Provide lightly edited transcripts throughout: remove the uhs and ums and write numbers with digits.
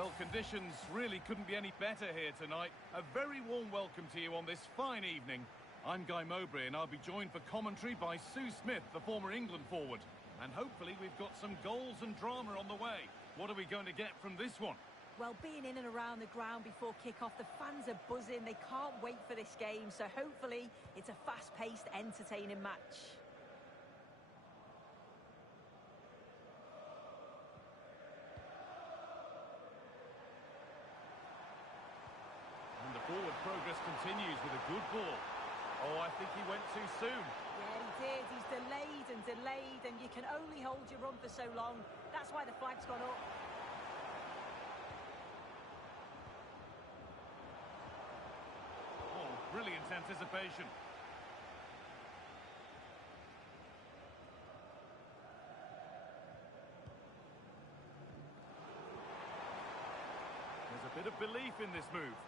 Well, conditions really couldn't be any better here tonight. A very warm welcome to you on this fine evening. I'm Guy Mowbray, and I'll be joined for commentary by Sue Smith, the former England forward. And hopefully we've got some goals and drama on the way. What are we going to get from this one? Well, being in and around the ground before kick-off, the fans are buzzing. They can't wait for this game, so hopefully it's a fast-paced, entertaining match. And the forward progress continues with a good ball. Oh, I think he went too soon. Yeah, he did. He's delayed, and you can only hold your run for so long. That's why the flag's gone up. Oh, brilliant anticipation. There's a bit of belief in this move.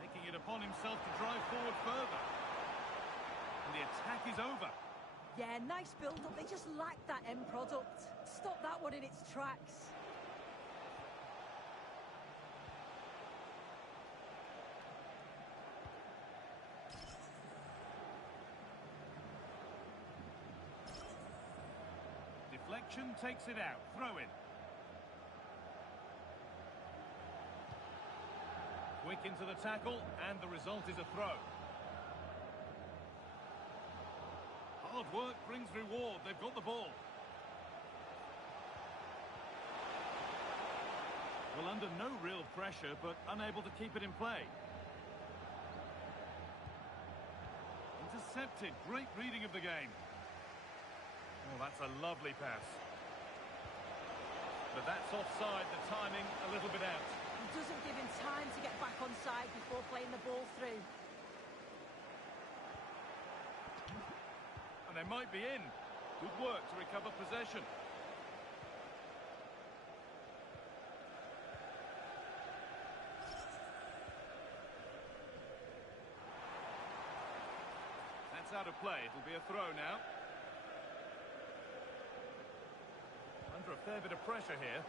Taking it upon himself to drive forward further. And the attack is over. Yeah, nice build-up. They just lack that end product. Stop that one in its tracks. Deflection takes it out. Throw in. Quick into the tackle, and the result is a throw. Hard work brings reward. They've got the ball. Well, under no real pressure, but unable to keep it in play. Intercepted. Great reading of the game. Oh, that's a lovely pass. But that's offside. The timing a little bit out. He doesn't give him time to get back on side before playing the ball through. And they might be in. Good work to recover possession. That's out of play. It'll be a throw now. Under a fair bit of pressure here.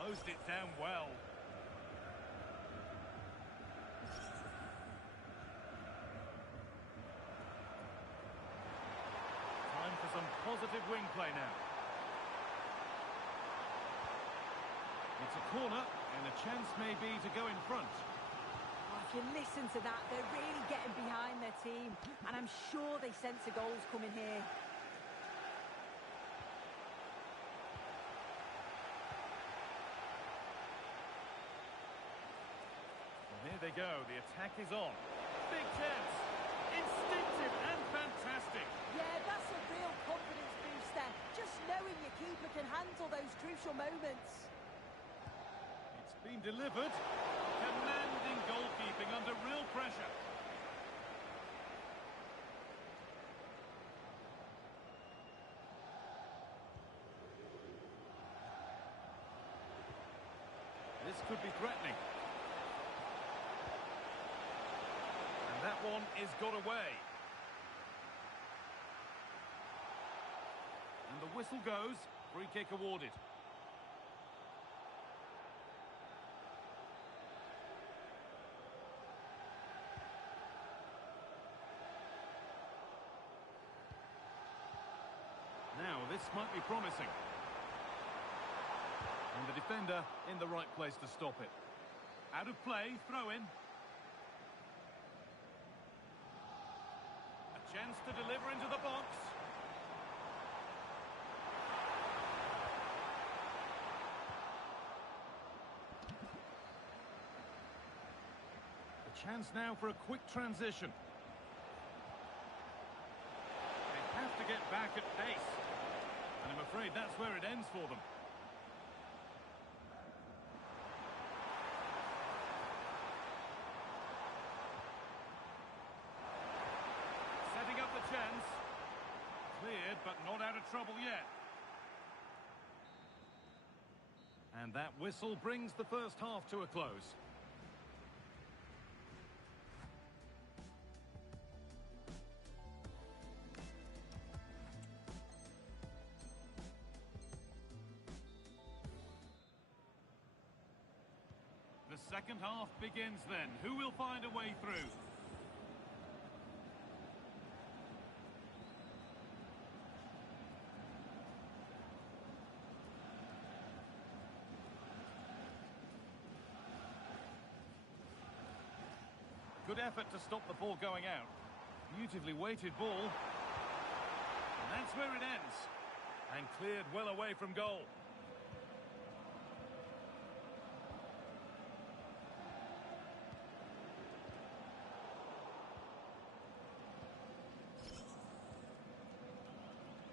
Closed it down well. Time for some positive wing play now. It's a corner, and a chance may be to go in front. Oh, if you listen to that, they're really getting behind their team, and I'm sure they sense a goal's coming here. Here they go, the attack is on. Big chance! Instinctive and fantastic! Yeah, that's a real confidence booster. Just knowing your keeper can handle those crucial moments. It's been delivered. Commanding goalkeeping under real pressure. This could be threatening. That one is got away. And the whistle goes. Free kick awarded. Now, this might be promising. And the defender in the right place to stop it. Out of play, throw in. Chance to deliver into the box. A chance now for a quick transition. They have to get back at pace. And I'm afraid that's where it ends for them. Setting up the chance. trouble yet. And that whistle brings the first half to a close. The second half begins then. Who will find a way through? Good effort to stop the ball going out. Beautifully weighted ball. And that's where it ends. And cleared well away from goal.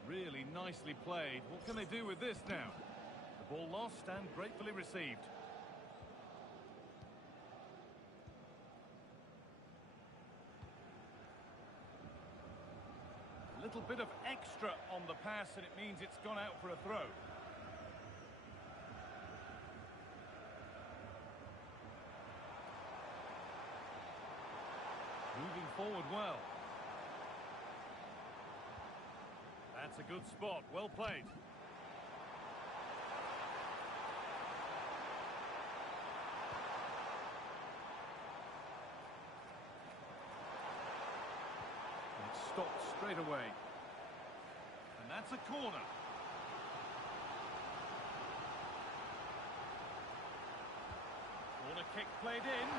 Really nicely played. What can they do with this now? The ball lost and gratefully received. A little bit of extra on the pass and it means it's gone out for a throw. Moving forward well. That's a good spot, well played. It's stopped straight away. And that's a corner. Corner kick played in.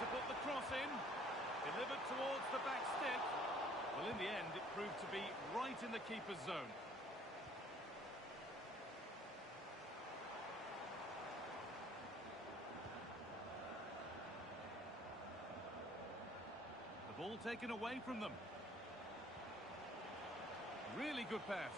To put the cross in, delivered towards the back stick. Well, in the end, it proved to be right in the keeper's zone. The ball taken away from them. Really good pass.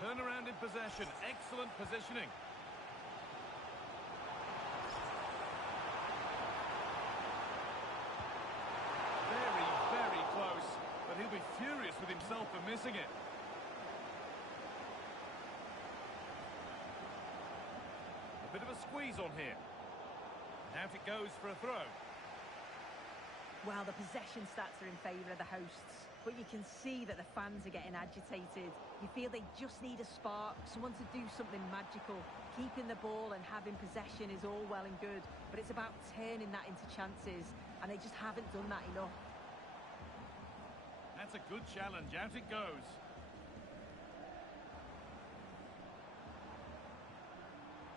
Turnaround in possession. Excellent positioning. Very, very close. But he'll be furious with himself for missing it. A bit of a squeeze on here. Out it goes for a throw. Well, the possession stats are in favour of the hosts, but you can see that the fans are getting agitated. You feel they just need a spark, someone to do something magical. Keeping the ball and having possession is all well and good, but it's about turning that into chances, and they just haven't done that enough. That's a good challenge. Out it goes.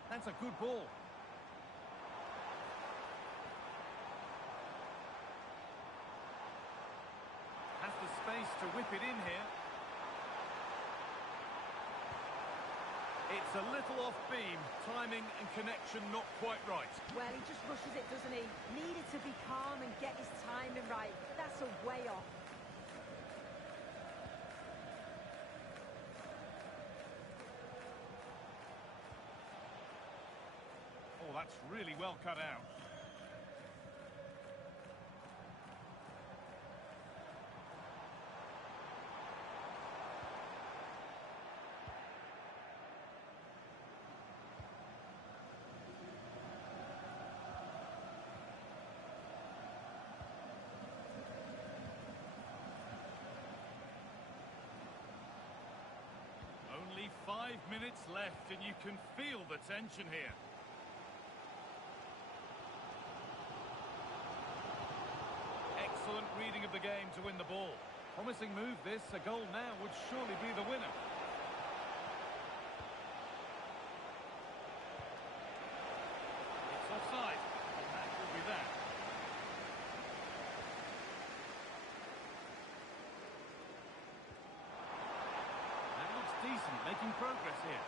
That's a good ball. Has the space to whip it in here. It's a little off beam. Timing and connection not quite right. Well, he just rushes it, doesn't he? Needed to be calm and get his timing right. That's a way off. Oh, that's really well cut out. Only 5 minutes left and you can feel the tension here. Excellent reading of the game to win the ball. Promising move this. A goal now would surely be the winner. It's offside. And that will be that. That looks decent, making progress here.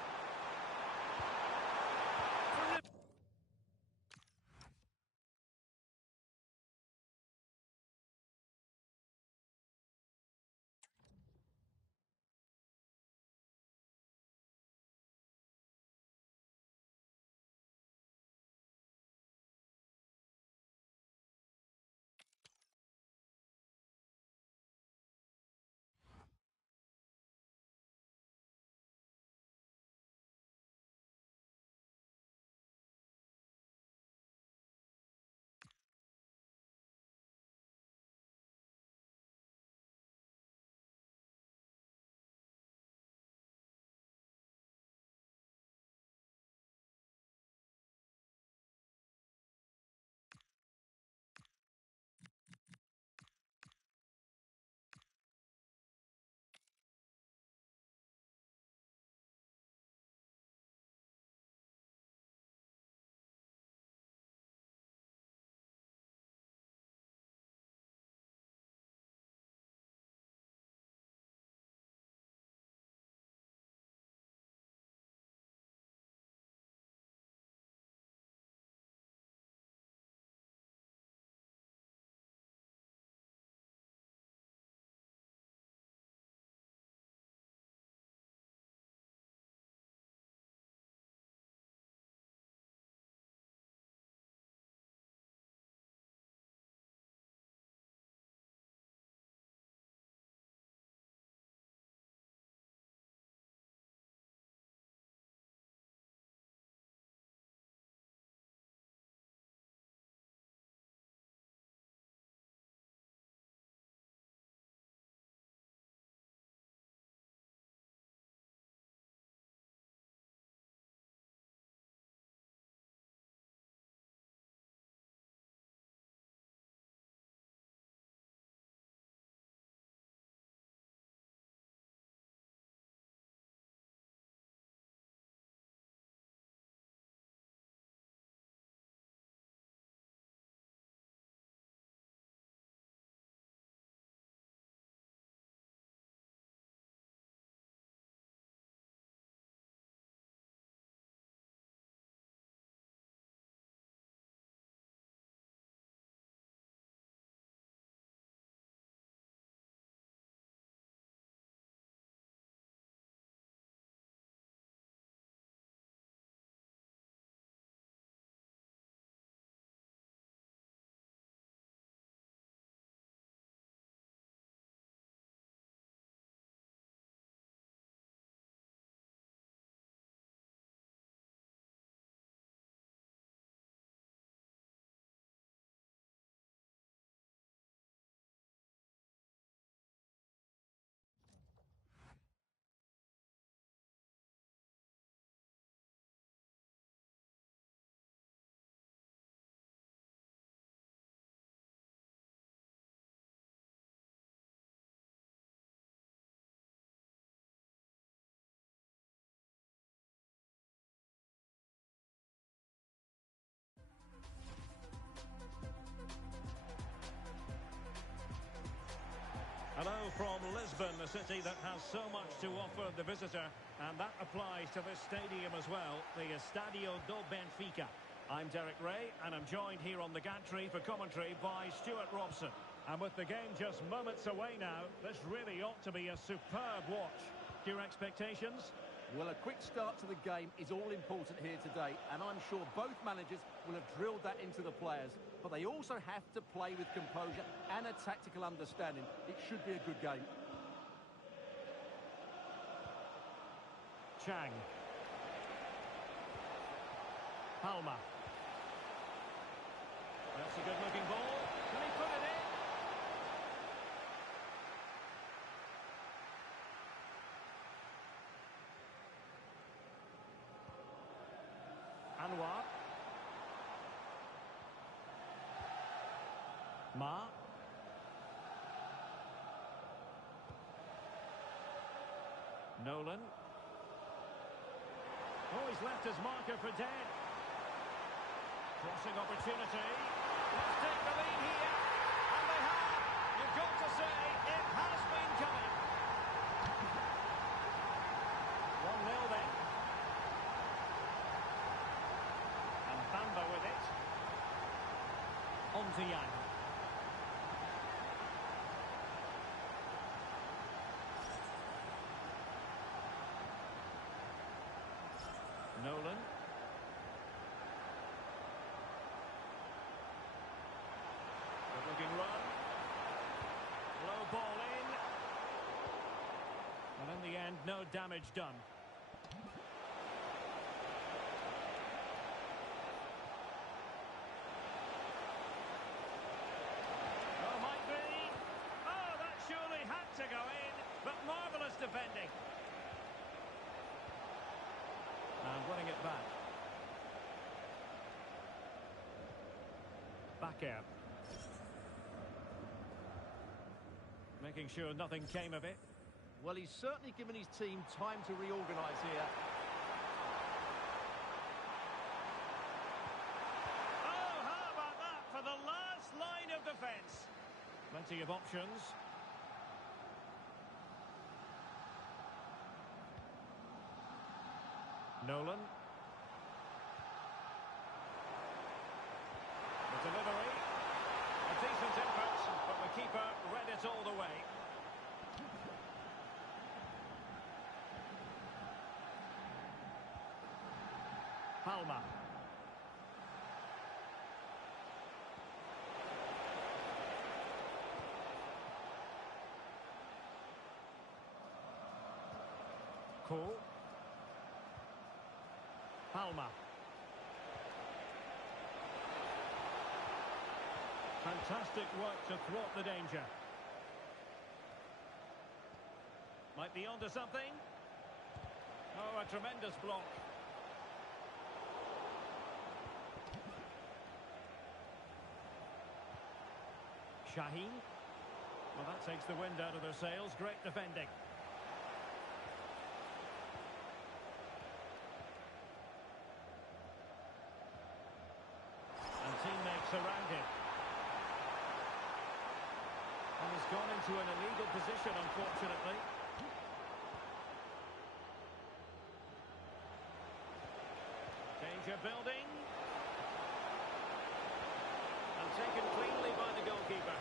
facility that has so much to offer the visitor, and that applies to this stadium as well, the Estadio do Benfica. I'm Derek Ray, and I'm joined here on the gantry for commentary by Stuart Robson. And with the game just moments away now, this really ought to be a superb watch. Your expectations? Well, a quick start to the game is all important here today, and I'm sure both managers will have drilled that into the players. But they also have to play with composure and a tactical understanding. It should be a good game. Chang. Palma. That's a good-looking ball. Can he put it in? Anwar. Ma. Nolan. Oh, he's left his marker for dead. Crossing opportunity. Let's take the lead here. And they have. You've got to say, it has been coming. 1-0 then. And Bamba with it. On to Yang. Nolan. Good-looking run. Low ball in. And in the end, no damage done. Oh, might be. Oh, that surely had to go in. But marvellous defending. And winning it back. Back out. Making sure nothing came of it. Well, he's certainly given his team time to reorganise here. Oh, how about that for the last line of defence? Plenty of options. Nolan. The delivery. A decent effort, but the keeper read it all the way. Palma. Cool. Palma. Fantastic work to thwart the danger. Might be onto something. Oh, a tremendous block. Shaheen. Well, that takes the wind out of their sails. Great defending. And teammates around him. And he's gone into an illegal position, unfortunately. Danger building. And taken cleanly by the goalkeeper.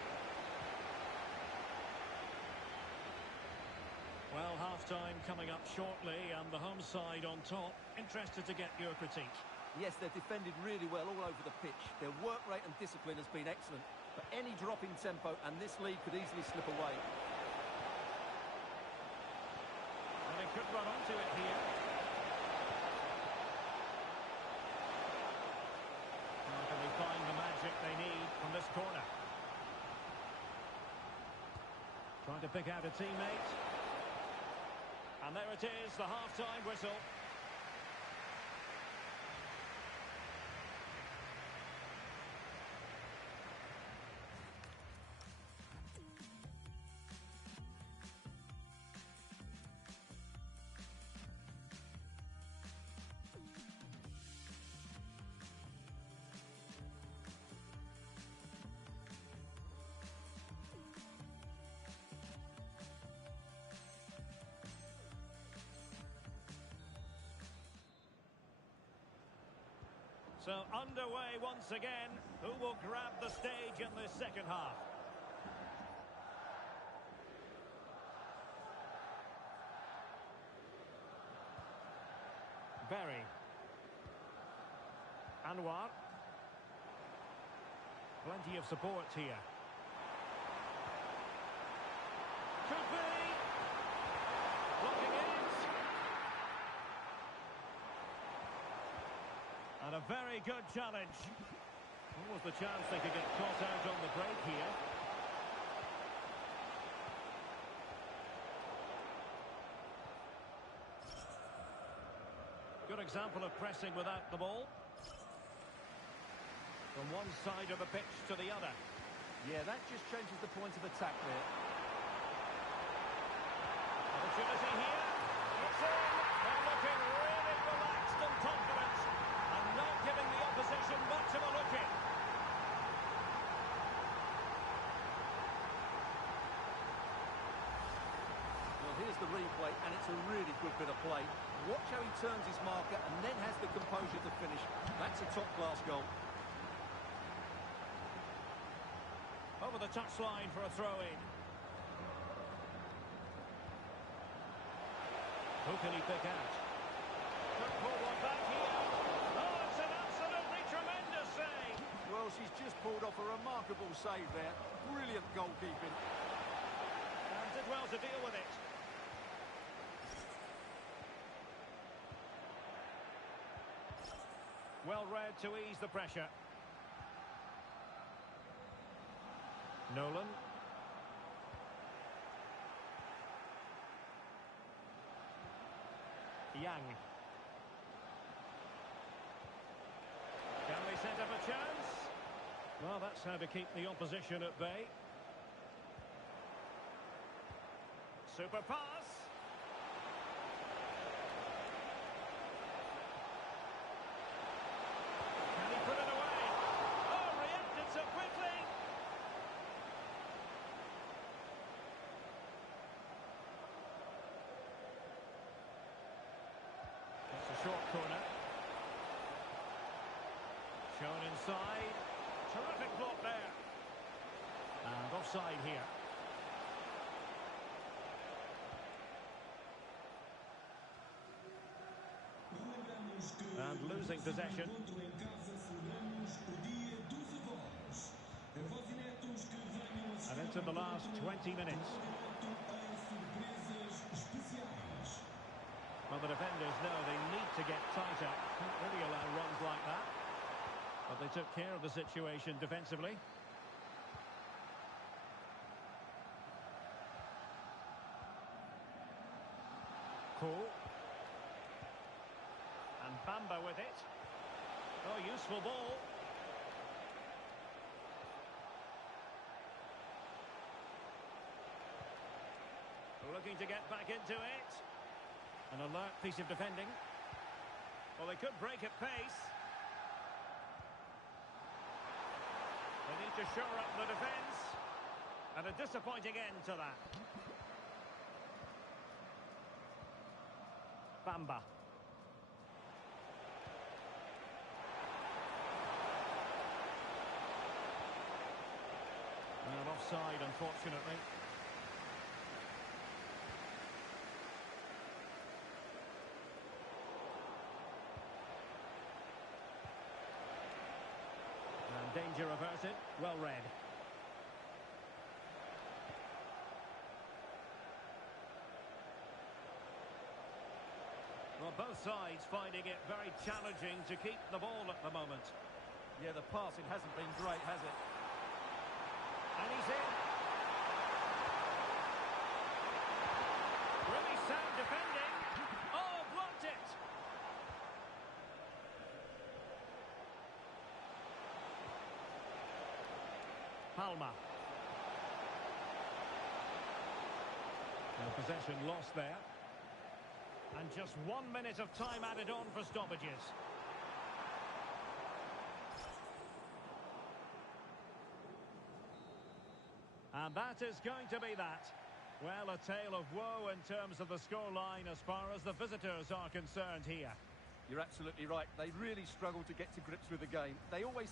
Well, half-time coming up shortly, and the home side on top. Interested to get your critique. Yes, they've defended really well all over the pitch. Their work rate and discipline has been excellent. But any drop in tempo and this lead could easily slip away. And they could run onto it here. How can they find the magic they need from this corner? Trying to pick out a teammate. And there it is, the half-time whistle. So underway once again. Who will grab the stage in this second half? Berry. Anwar. Plenty of support here. Could be. Blocking it. And a very good challenge. What was the chance they could get caught out on the break here? Good example of pressing without the ball. From one side of the pitch to the other. Yeah, that just changes the point of attack there. Opportunity here. It's in. They're looking really relaxed and confident. And not giving the opposition much of a look in. Well, here's the replay, and it's a really good bit of play. Watch how he turns his marker and then has the composure to finish. That's a top-class goal. Over the touchline for a throw-in. Who can he pick out? Could pull one back here. Oh, it's an absolutely tremendous save. Well, she's just pulled off a remarkable save there. Brilliant goalkeeping. And did well to deal with it. Well read to ease the pressure. Nolan. Yang. Can they set up a chance? Well, that's how to keep the opposition at bay. Super pass. Can he put it away? Oh, reacted so quickly. That's a short corner. Shown inside. Terrific block there. And offside here. And losing possession. And into the last 20 minutes. Well, the defenders know they need to get tighter. Can't really allow runs like that. But they took care of the situation defensively. Cool. And Bamba with it. Oh, useful ball. Looking to get back into it. An alert piece of defending. Well, they could break at pace. They need to shore up the defence. And a disappointing end to that. Bamba. And offside, unfortunately. And danger averted. Well read. Well, both sides finding it very challenging to keep the ball at the moment. Yeah, the passing hasn't been great, has it? And he's in. Really sound defending. Oh, blocked it. Palma. And possession lost there. And just 1 minute of time added on for stoppages. And that is going to be that. Well, a tale of woe in terms of the scoreline as far as the visitors are concerned here. You're absolutely right. They really struggle to get to grips with the game. They always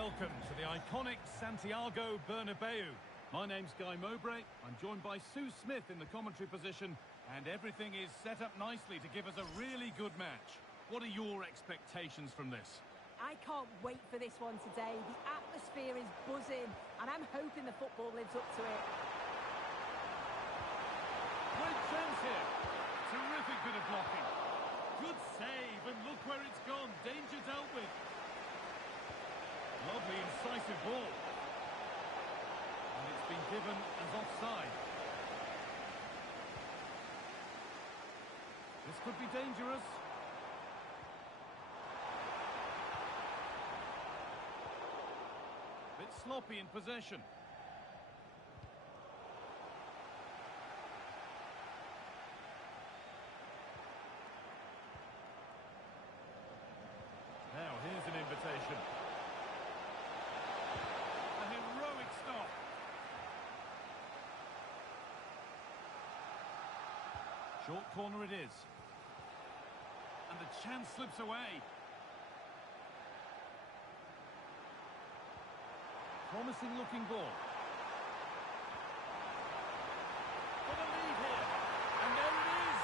welcome to the iconic Santiago Bernabeu. My name's Guy Mowbray. I'm joined by Sue Smith in the commentary position, and everything is set up nicely to give us a really good match. What are your expectations from this? I can't wait for this one today. The atmosphere is buzzing, and I'm hoping the football lives up to it. Great chance here. Terrific bit of blocking. Good save, and look where it's gone. Danger dealt with. Lovely, incisive ball. And it's been given as offside. This could be dangerous. Bit sloppy in possession. Now, here's an invitation. A heroic stop. Short corner it is. And the chance slips away. Promising looking ball. For the lead here. And there it is.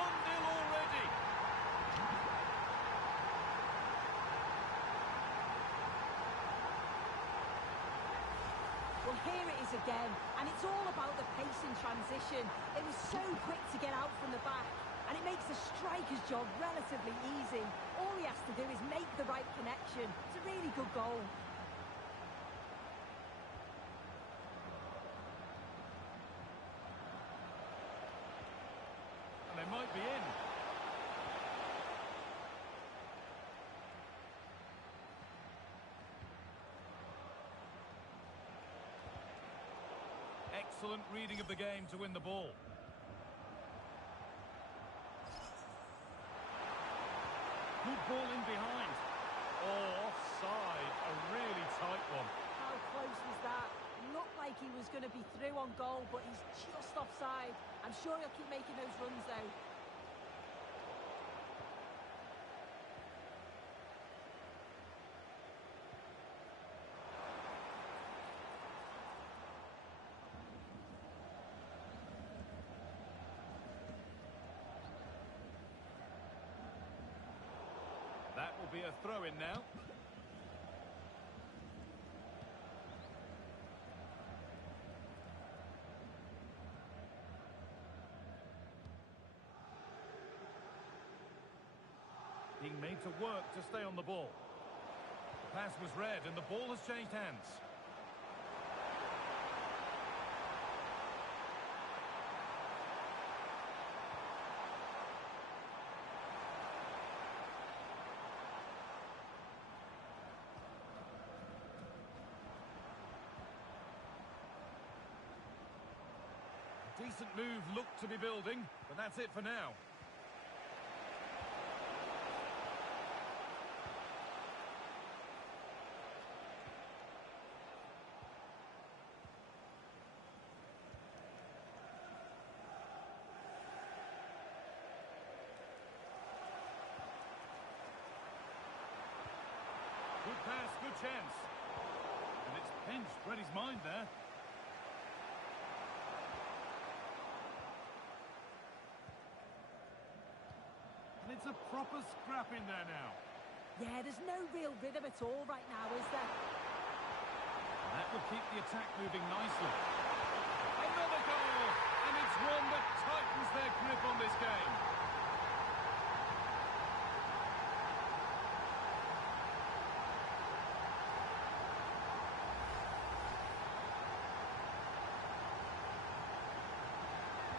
1-0 already. Well, here it is again, and it's all about the pace in transition. It was so quick to get out from the back, and it makes the striker's job relatively easy. All he has to do is make the right connection. It's a really good goal. And they might be in. Excellent reading of the game to win the ball. Good ball in behind. Oh, offside. A really tight one. How close was that? Looked like he was going to be through on goal, but he's just offside. I'm sure he'll keep making those runs, though. That will be a throw-in now. Being made to work to stay on the ball. The pass was read and the ball has changed hands. Decent move looked to be building, but that's it for now. Good pass, good chance. And it's pinched Freddie's mind there. And it's a proper scrap in there now. Yeah, there's no real rhythm at all right now, is there? And that will keep the attack moving nicely. Another goal! And it's one that tightens their grip on this game.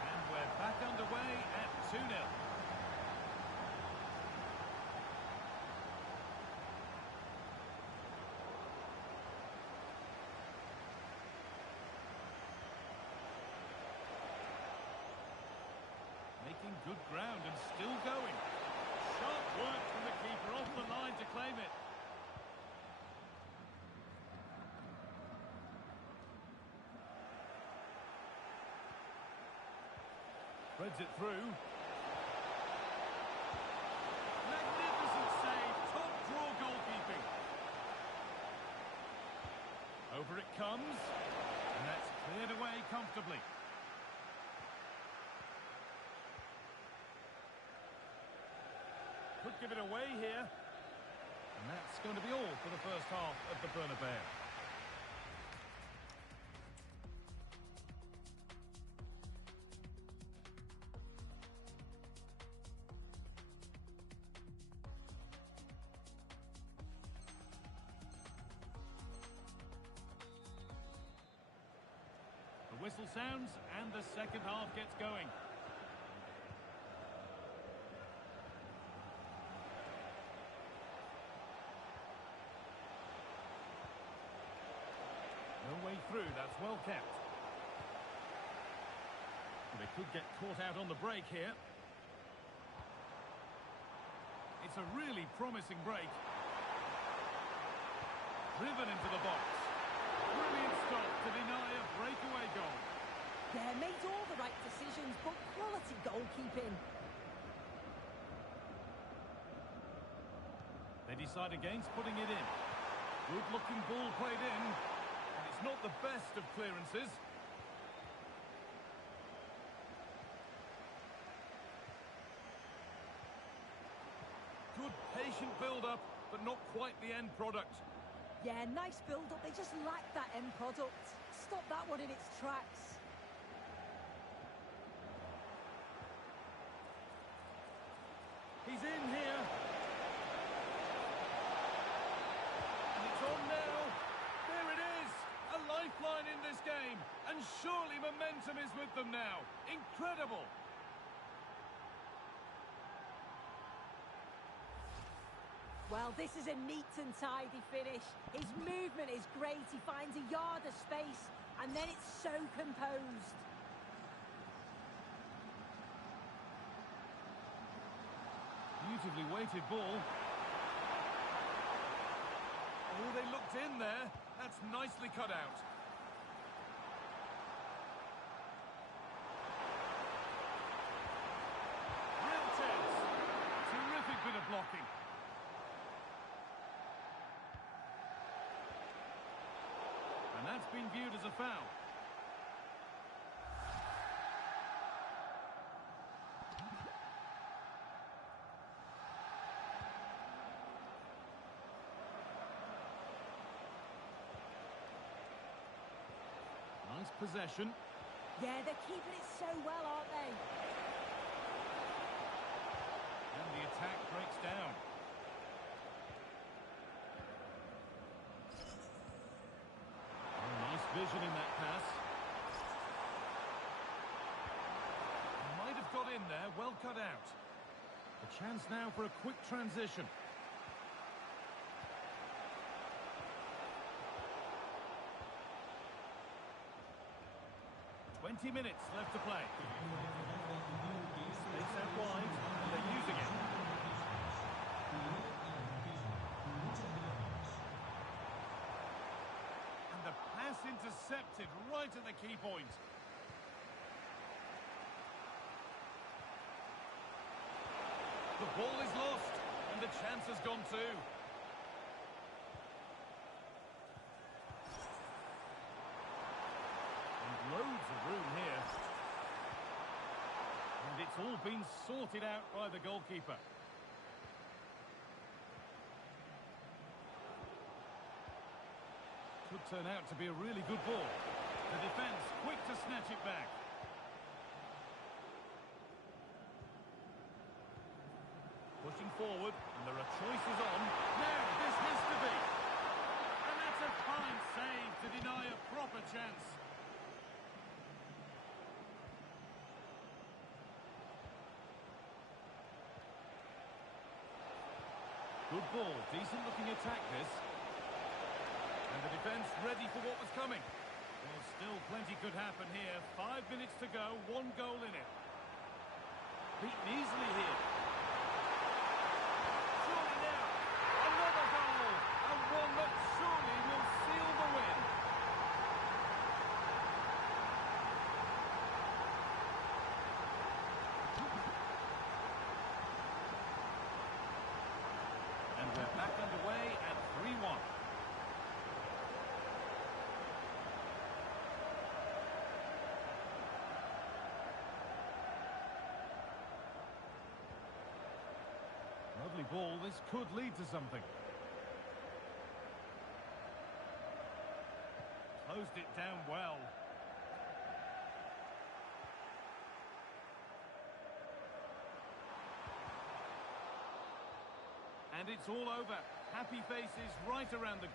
And we're back underway at 2-0. Making good ground and still going. Sharp work from the keeper off the line to claim it. Threads it through. Magnificent save, top draw goalkeeping. Over it comes. And that's cleared away comfortably. Could give it away here. And that's going to be all for the first half of the Bernabeu. The whistle sounds and the second half gets going. No way through, that's well kept. They could get caught out on the break here. It's a really promising break. Driven into the box. Brilliant stop to deny a breakaway goal. Yeah, made all the right decisions, but quality goalkeeping. They decide against putting it in. Good-looking ball played in. And it's not the best of clearances. Good patient build-up, but not quite the end product. Yeah, nice build-up. They just lack that end product. Stop that one in its tracks. He's in here. And it's on now. There it is. A lifeline in this game. And surely momentum is with them now. Incredible. Well, this is a neat and tidy finish. His movement is great. He finds a yard of space, and then it's so composed. Beautifully weighted ball. Oh, they looked in there. That's nicely cut out. Real chance. Terrific bit of blocking. And that's been viewed as a foul. Nice possession. Yeah, they're keeping it so well, aren't they? And the attack breaks down. Vision in that pass. Might have got in there, well cut out. A chance now for a quick transition. "20 minutes left to play. Space out wide, and they're using it. Intercepted right at the key point. The ball is lost, and the chance has gone too. And loads of room here. And it's all been sorted out by the goalkeeper. Could turn out to be a really good ball. The defence quick to snatch it back. Pushing forward, and there are choices on. Now, this has to be. And that's a fine save to deny a proper chance. Good ball, decent looking attack this. And the defence ready for what was coming. Well, still plenty could happen here. 5 minutes to go, 1 goal in it. Beaten easily here. Surely now, another goal! And one that surely will seal the win. And we're back underway at 3-1. ball, this could lead to something. Closed it down well. And it's all over. Happy faces right around the...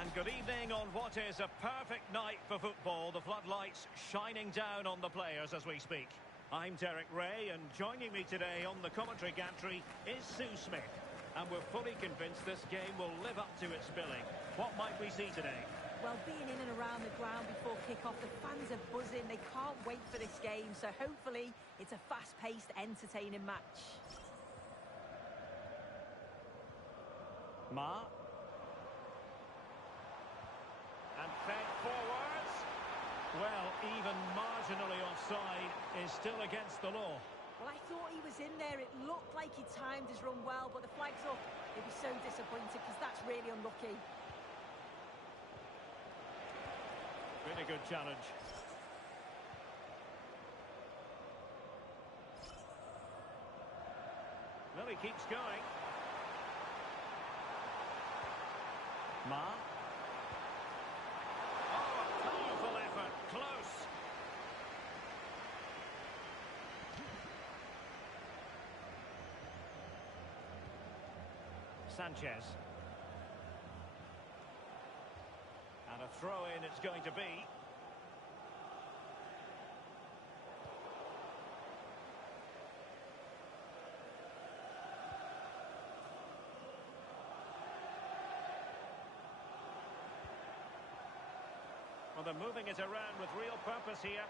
And good evening on what is a perfect night for football. The floodlights shining down on the players as we speak. I'm Derek Ray, and joining me today on the commentary gantry is Sue Smith. And we're fully convinced this game will live up to its billing. What might we see today? Well, being in and around the ground before kick-off, the fans are buzzing. They can't wait for this game, so hopefully it's a fast-paced, entertaining match. Ma. And fed forwards. Well, even marginally offside is still against the law. Well, I thought he was in there. It looked like he timed his run well, but the flag's up. He'll be so disappointed because that's really unlucky. Really good challenge. Well, he keeps going. Ma. Powerful effort, close. Sanchez. And a throw-in it's going to be. Well, they're moving it around with real purpose here.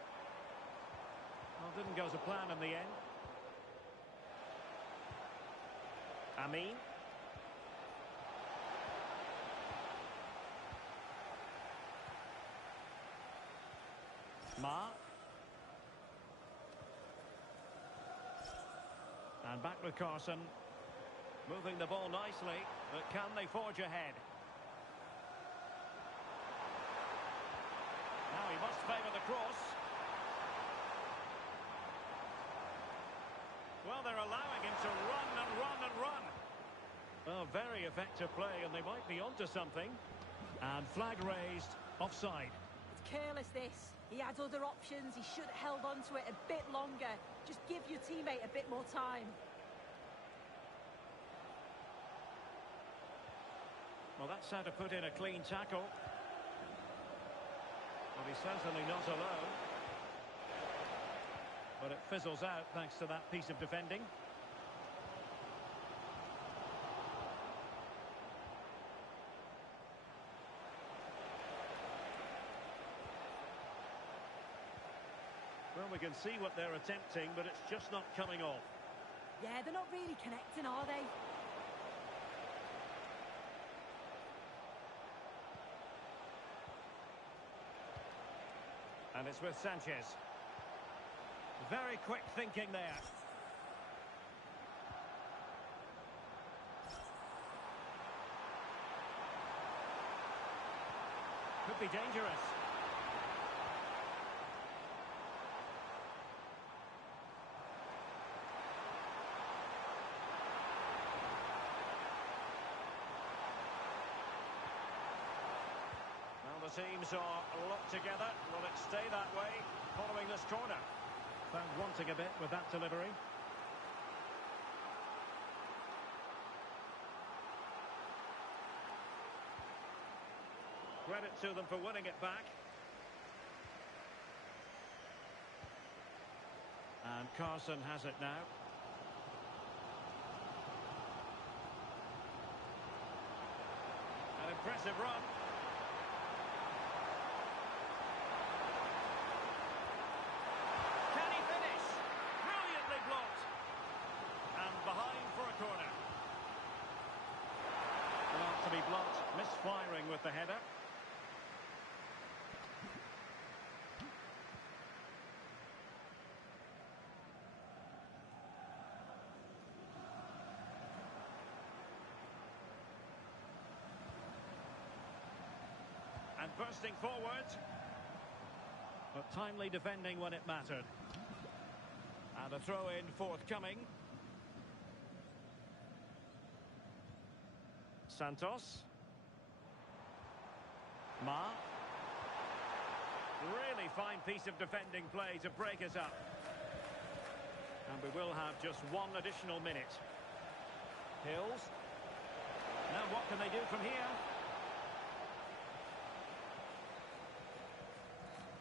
Well, didn't go to plan in the end. Amin. Ma. And back with Carson. Moving the ball nicely, but can they forge ahead? Now he must favour the cross. Well, they're allowing him to run and run and run. Oh, very effective play, and they might be onto something. And flag raised, offside. It's careless, this. He had other options. He should have held on to it a bit longer. Just give your teammate a bit more time. Well, that's how to put in a clean tackle. Well, he's certainly not alone. But it fizzles out thanks to that piece of defending. Well, we can see what they're attempting, but it's just not coming off. Yeah, they're not really connecting, are they? And it's with Sanchez. Very quick thinking there. Could be dangerous. The teams are locked together. Will it stay that way following this corner? Found wanting a bit with that delivery. Credit to them for winning it back. And Carson has it now. An impressive run. To be blocked, misfiring with the header. And bursting forward. But timely defending when it mattered. And a throw-in forthcoming. Santos. Ma. Really fine piece of defending play to break us up. And we will have just one additional minute. Hills. Now what can they do from here?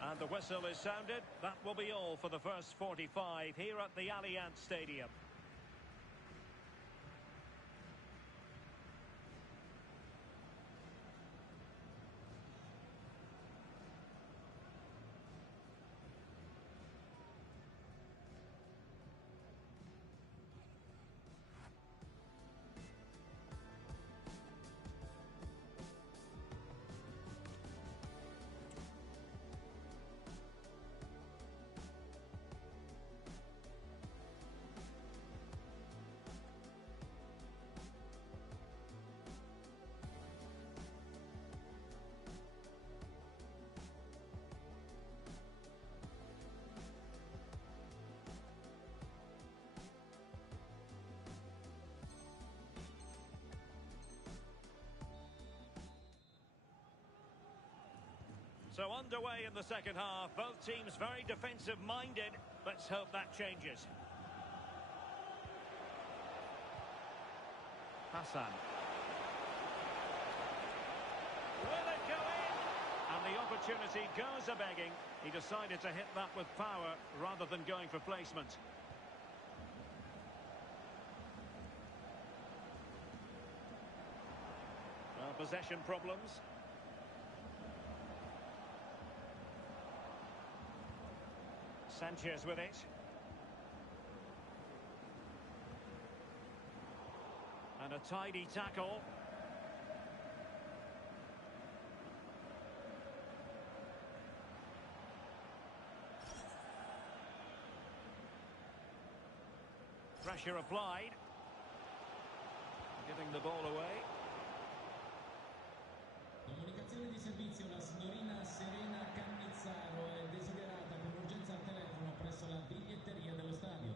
And the whistle is sounded. That will be all for the first 45 here at the Allianz Stadium. So underway in the second half, both teams very defensive-minded. Let's hope that changes. Hassan. Will it go in? And the opportunity goes a-begging. He decided to hit that with power rather than going for placement. Well, possession problems. Sanchez with it. And a tidy tackle. Pressure applied. Giving the ball away. Comunicazione di servizio, la signorina Serena Cannizzaro è desiderata con urgenza al telefono presso la biglietteria dello stadio.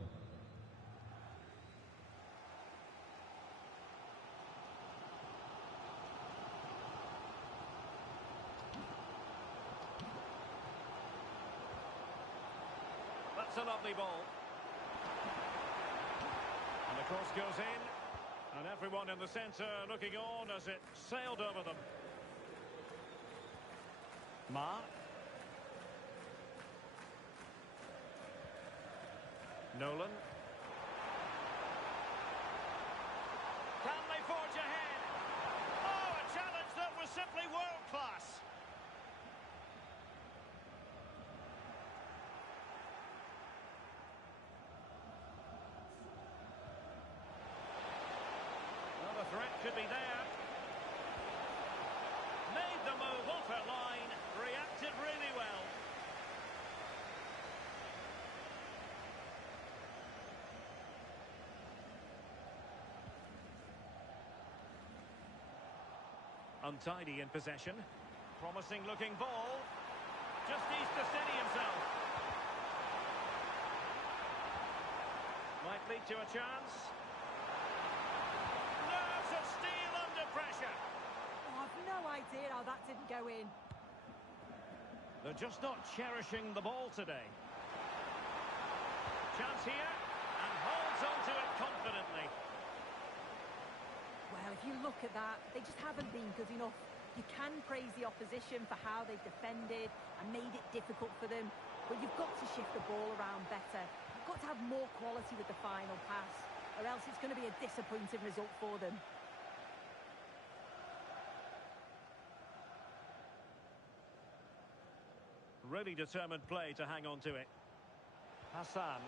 That's a lovely ball. And the cross goes in. And everyone in the centre looking on as it sailed over them. Ma. Nolan. Can they forge ahead? Oh, a challenge that was simply world class. Well, the threat could be there. Made the move off her line, reacted really well. Untidy in possession. Promising looking ball. Just needs to steady himself. Might lead to a chance. Nerves of steel under pressure. Oh, I've no idea how that didn't go in. They're just not cherishing the ball today. Chance here, and holds onto it confidently. Well, if you look at that, they just haven't been good enough. You can praise the opposition for how they've defended and made it difficult for them, but you've got to shift the ball around better. You've got to have more quality with the final pass, or else it's going to be a disappointing result for them. Really determined play to hang on to it. Hassan.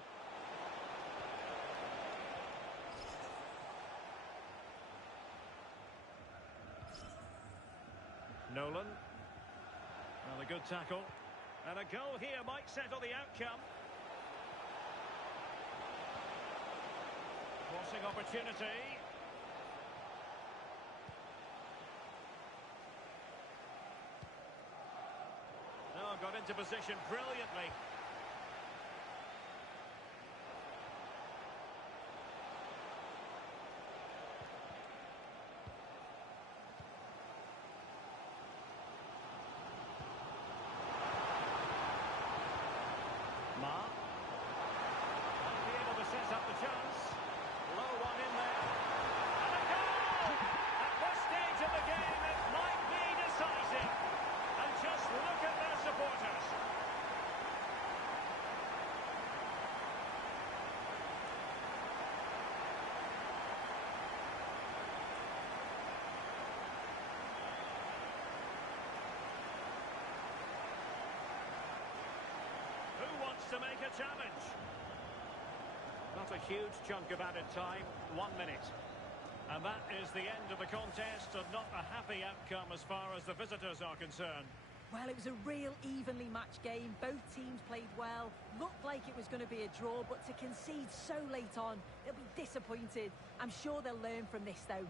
Nolan. Well, a good tackle. And a goal here might settle the outcome. Crossing opportunity. Oh, got into position brilliantly. Ma. Might be able to set up the chance. Low one in there. And a goal! At this stage of the game, it might be decisive. And just look at their supporters. Who wants to make a challenge? Not a huge chunk of added time, 1 minute. And that is the end of the contest, and not a happy outcome as far as the visitors are concerned. Well, it was a real evenly matched game. Both teams played well. Looked like it was going to be a draw, but to concede so late on, they'll be disappointed. I'm sure they'll learn from this, though.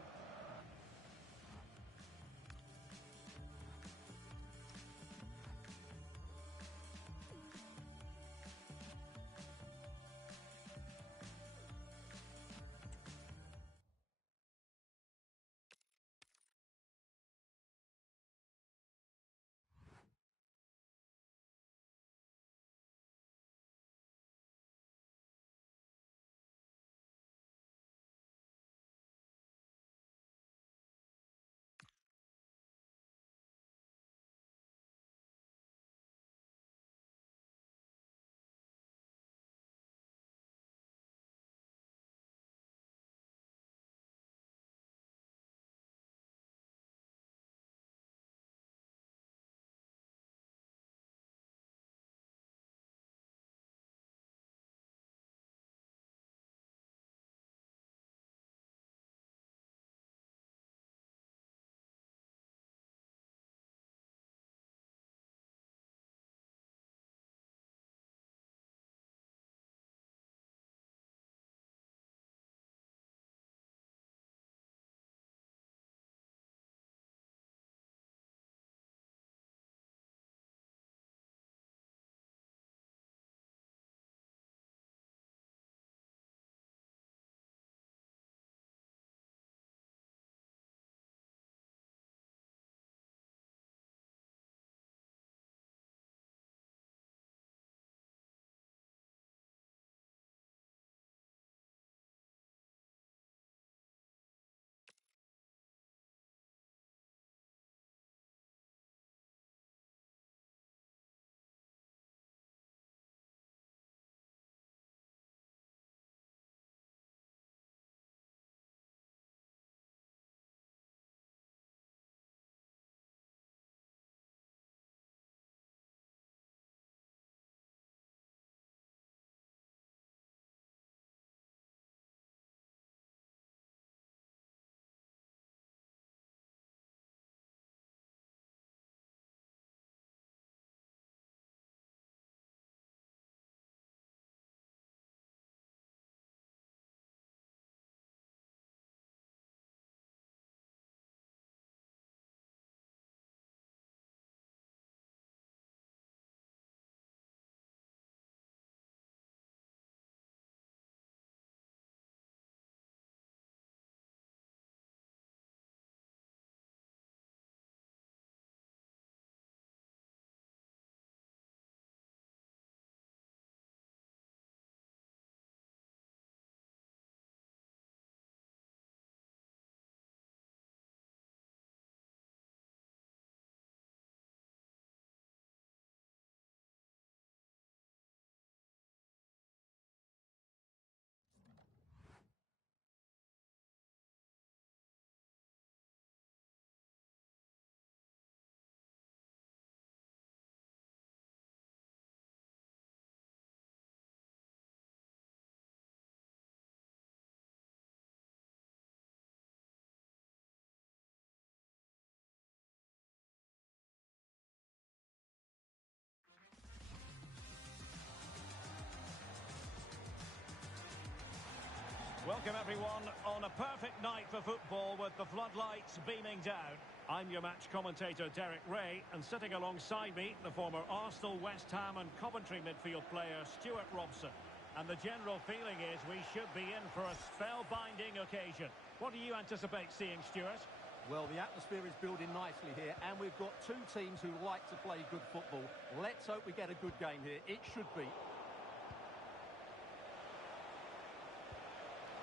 welcome everyone on a perfect night for football with the floodlights beaming down. I'm your match commentator Derek Ray, and sitting alongside me, the former Arsenal, West Ham and Coventry midfield player Stuart Robson. And the general feeling is we should be in for a spellbinding occasion. What do you anticipate seeing, Stuart? Well, the atmosphere is building nicely here, and we've got two teams who like to play good football. Let's hope we get a good game here. It should be.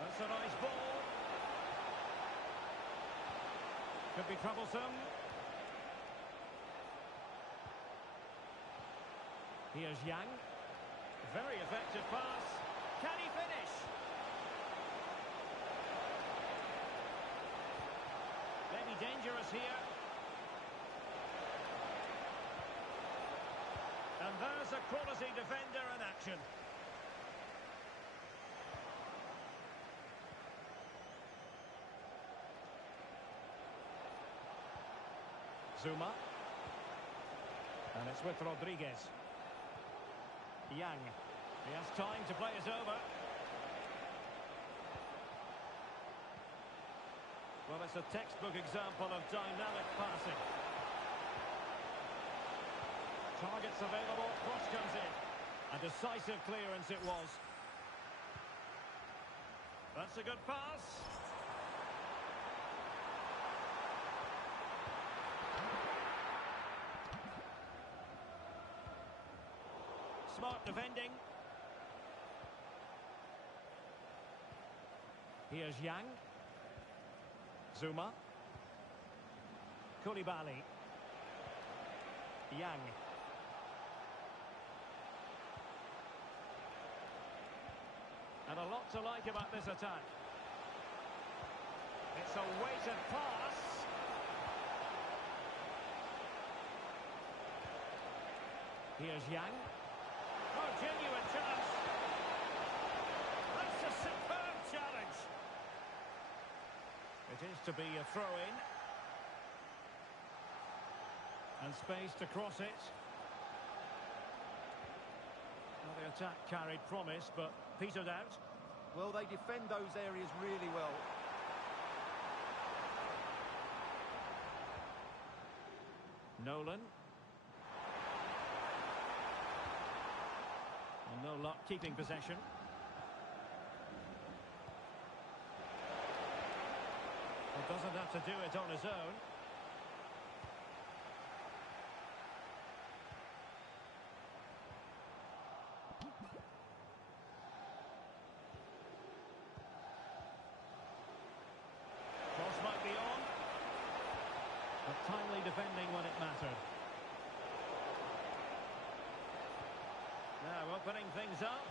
That's a nice ball. Could be troublesome. Here's Yang. Very effective pass. Can he finish? Maybe dangerous here. And there's a quality defender in action. Zuma. And it's with Rodriguez. Yang. He has time to play it over. Well, it's a textbook example of dynamic passing. Targets available. Cross comes in. A decisive clearance it was. That's a good pass. Smart defending. Here's Yang. Zuma. Koulibaly. Yang. And a lot to like about this attack. It's a weighted pass. Here's Yang. Oh, genuine chance. That's a superb challenge. It is to be a throw-in. And space to cross it. Well, the attack carried promise, but petered out. Well, they defend those areas really well. Nolan. No luck keeping possession. He doesn't have to do it on his own. Cross might be on. But timely defending when it mattered. Now opening things up.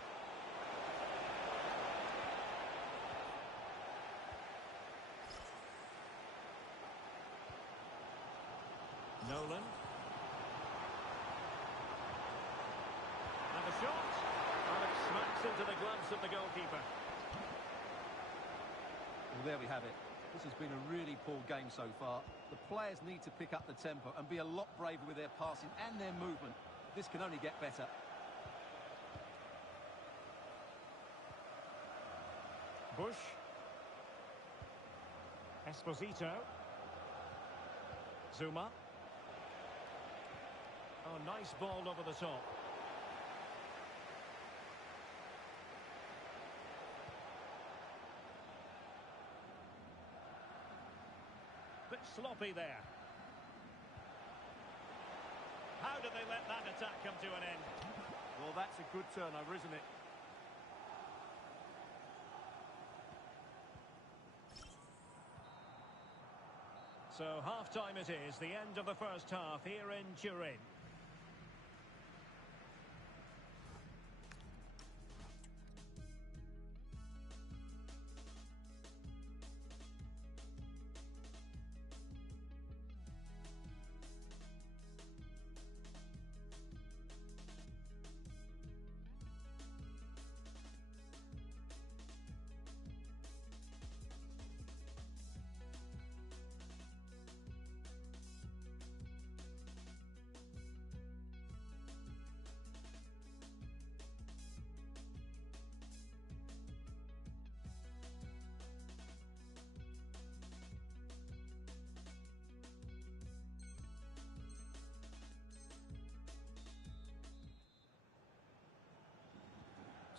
Nolan. And a shot. And it smacks into the gloves of the goalkeeper. Well, there we have it. This has been a really poor game so far. The players need to pick up the tempo and be a lot braver with their passing and their movement. This can only get better. Bush. Esposito. Zuma. Oh, nice ball over the top. Bit sloppy there. How did they let that attack come to an end? Well, that's a good turnover, isn't it? So half-time it is, the end of the first half here in Turin.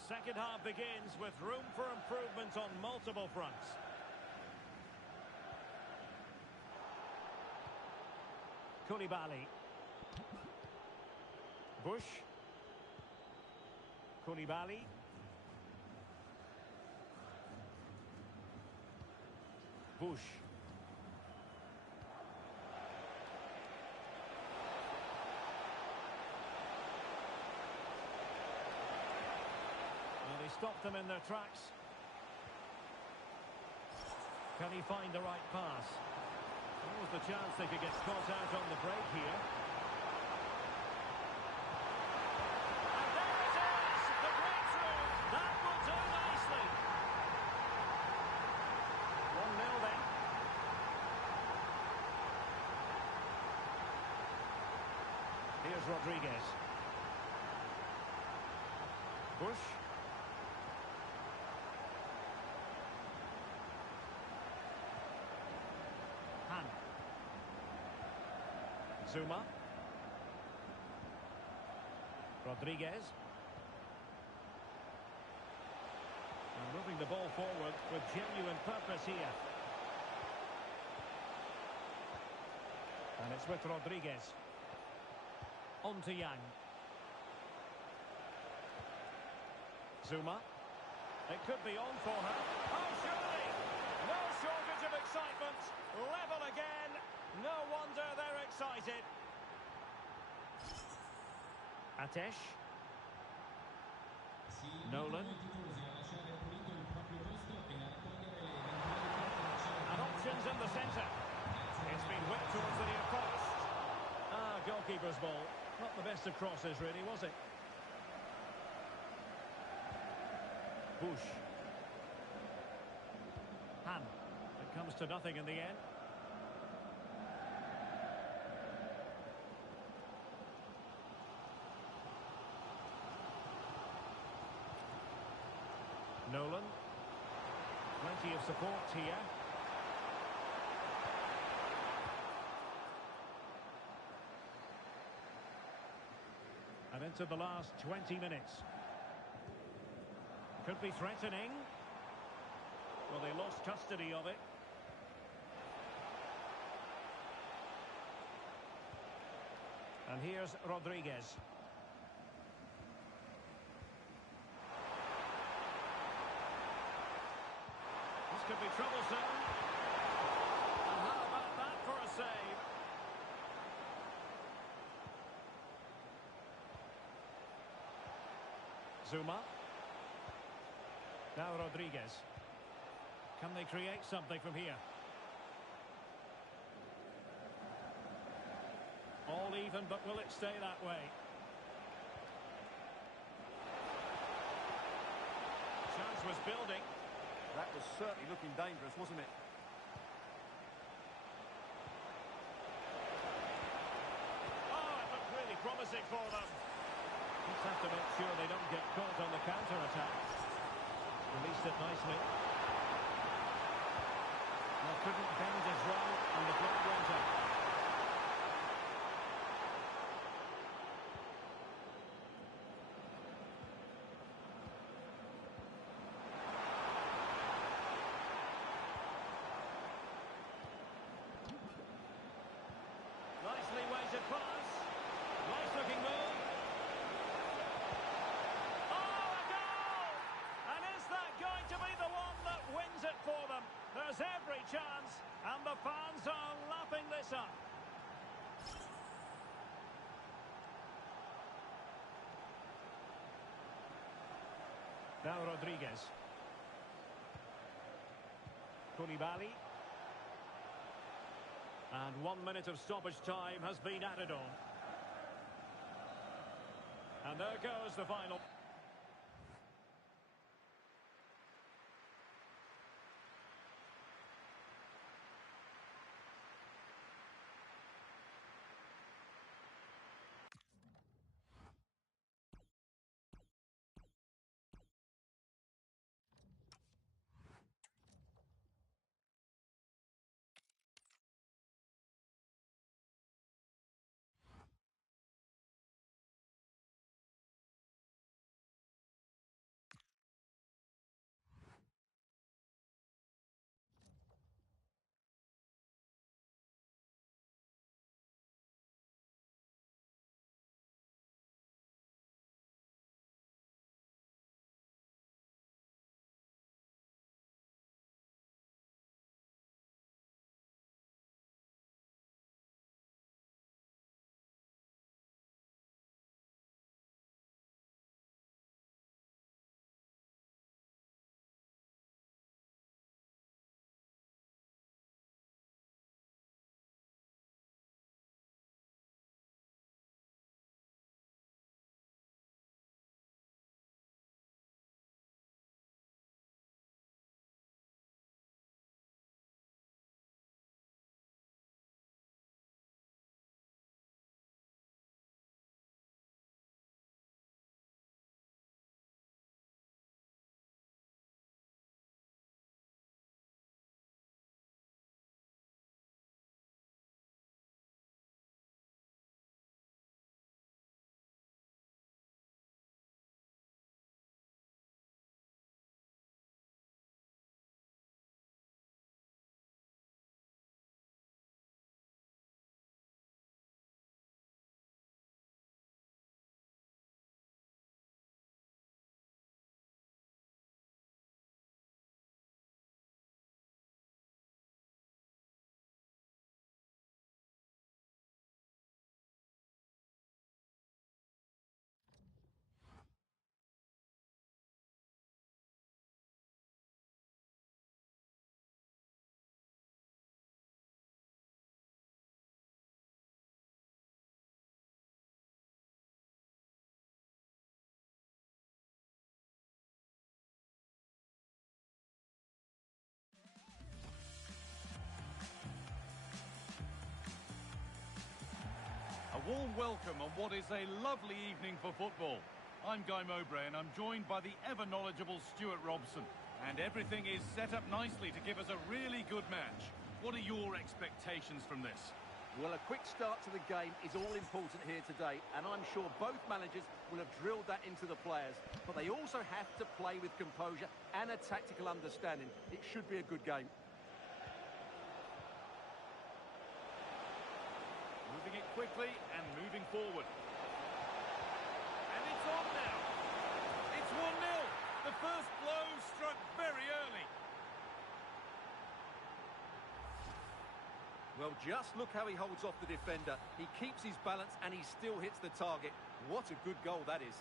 Second half begins with room for improvement on multiple fronts. Koulibaly. Bush. Koulibaly. Bush. Well, they stopped them in their tracks. Can he find the right pass? There was the chance they could get caught out on the break here. And there it is! The breakthrough! That will do nicely. 1-0 then. Here's Rodriguez. Bush. Han. Zuma. Rodriguez. And moving the ball forward with genuine purpose here. And it's with Rodriguez. On to Yang. Zuma. It could be on for her. Oh, surely! No shortage of excitement. Level again. No wonder they're excited. Atesh. Si Nolan. invitano i tifosi a lasciare pulito il proprio posto e a raccogliere le eventuali correzioni. And options in the centre. It's been whipped towards the near post. Ah, goalkeeper's ball. Not the best of crosses, really, was it? Bush. Han. It comes to nothing in the end. Nolan. Plenty of support here. And into the last 20 minutes. Could be threatening. Well, they lost custody of it. And here's Rodriguez. This could be troublesome. And how about that for a save? Zuma. Now Rodriguez. Can they create something from here? All even, but will it stay that way? Chance was building. That was certainly looking dangerous, wasn't it? Oh, it looked really promising for them. Just have to make sure they don't get caught on the counter-attack. Released it nicely. Well, couldn't bend his run, and the flag went up. Nicely weighted pass. Nice looking move. Oh, a goal! And is that going to be the one that wins it for them? There's every chance, and the fans are lapping this up. Now Rodriguez. Koulibaly. And 1 minute of stoppage time has been added on. And there goes the final. warm welcome on what is a lovely evening for football. I'm Guy Mowbray and I'm joined by the ever-knowledgeable Stuart Robson. And everything is set up nicely to give us a really good match. What are your expectations from this? Well, a quick start to the game is all important here today, and I'm sure both managers will have drilled that into the players. But they also have to play with composure and a tactical understanding. It should be a good game. Moving it quickly and moving forward. And it's on now. It's 1-0. The first blow struck very early. Well, just look how he holds off the defender. He keeps his balance and he still hits the target. What a good goal that is.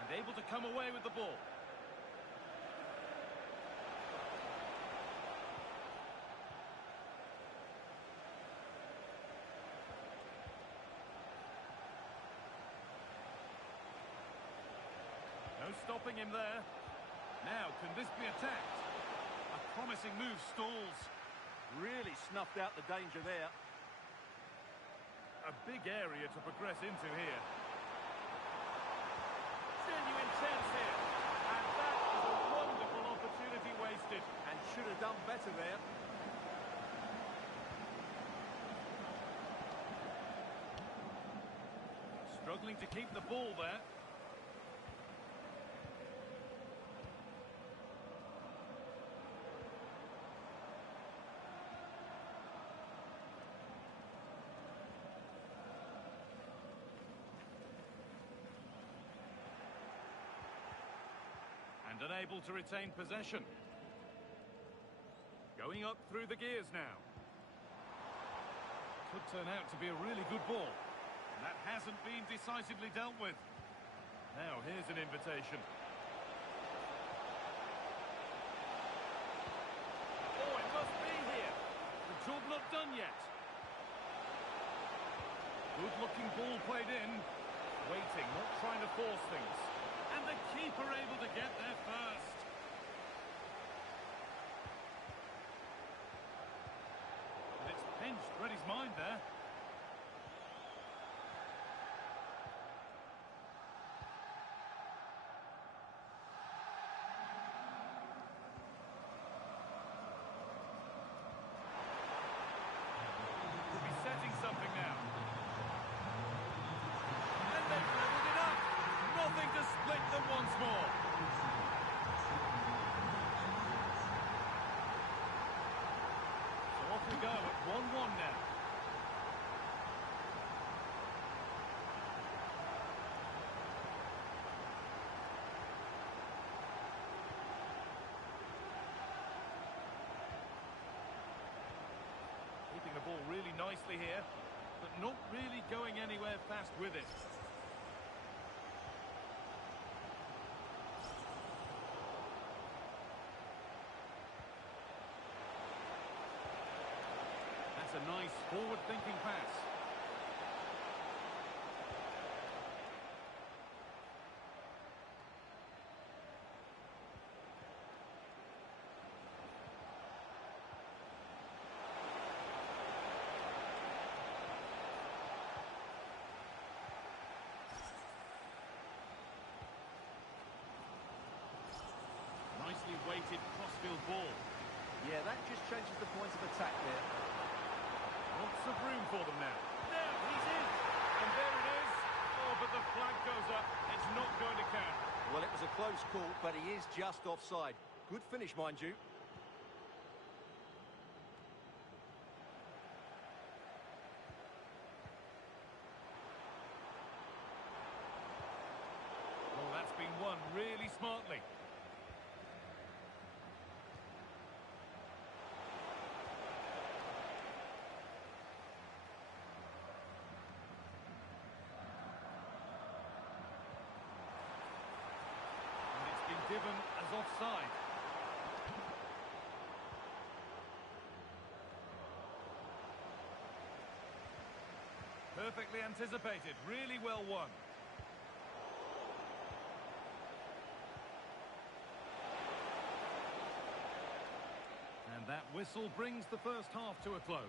And able to come away with the ball. No stopping him there. Now, can this be attacked? A promising move stalls. Really snuffed out the danger there. A big area to progress into here. Genuine chance here. And that is a wonderful opportunity wasted. And should have done better there. Struggling to keep the ball there. And unable to retain possession. Going up through the gears now. Could turn out to be a really good ball. And that hasn't been decisively dealt with. Now, here's an invitation. Oh, it must be here. The job not done yet. Good-looking ball played in. Waiting, not trying to force things. And the keeper able to get there first. And it's pinched Reddy's mind there. Could be setting something now. And they've leveled it up. Nothing to split them once more. So off we go at 1-1 now. Keeping the ball really nicely here, but not really going anywhere fast with it. That's a nice forward-thinking pass. Nicely weighted crossfield ball. Yeah, that just changes the point of attack there. Lots of room for them now. Now he's in. And there it is. Oh, but the flag goes up. It's not going to count. Well, it was a close call, but he is just offside. Good finish, mind you. Oh, that's been won really smartly. Given as offside. Perfectly anticipated, really well won. And that That whistle brings the first half to a close.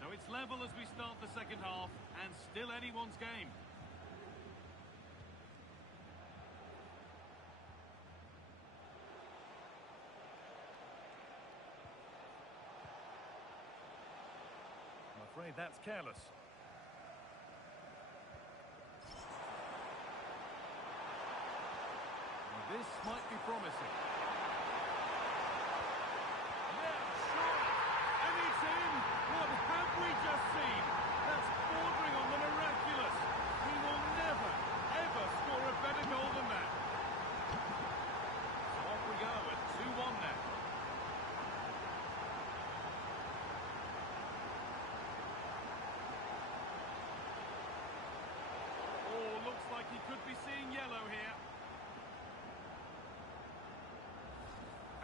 So it's level as we start the second half, and still anyone's game. I'm afraid that's careless. Well, this might be promising. What have we just seen? That's bordering on the miraculous. He will never, ever score a better goal than that. So off we go at 2-1 now. Oh, looks like he could be seeing yellow here.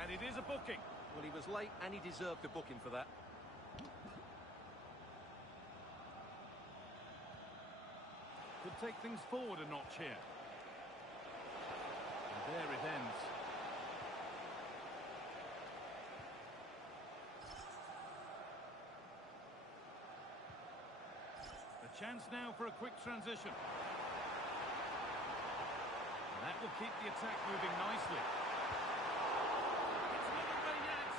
And it is a booking. Well, he was late and he deserved a booking for that. Could take things forward a notch here. And there it ends. A chance now for a quick transition. And that will keep the attack moving nicely. It's not away yet.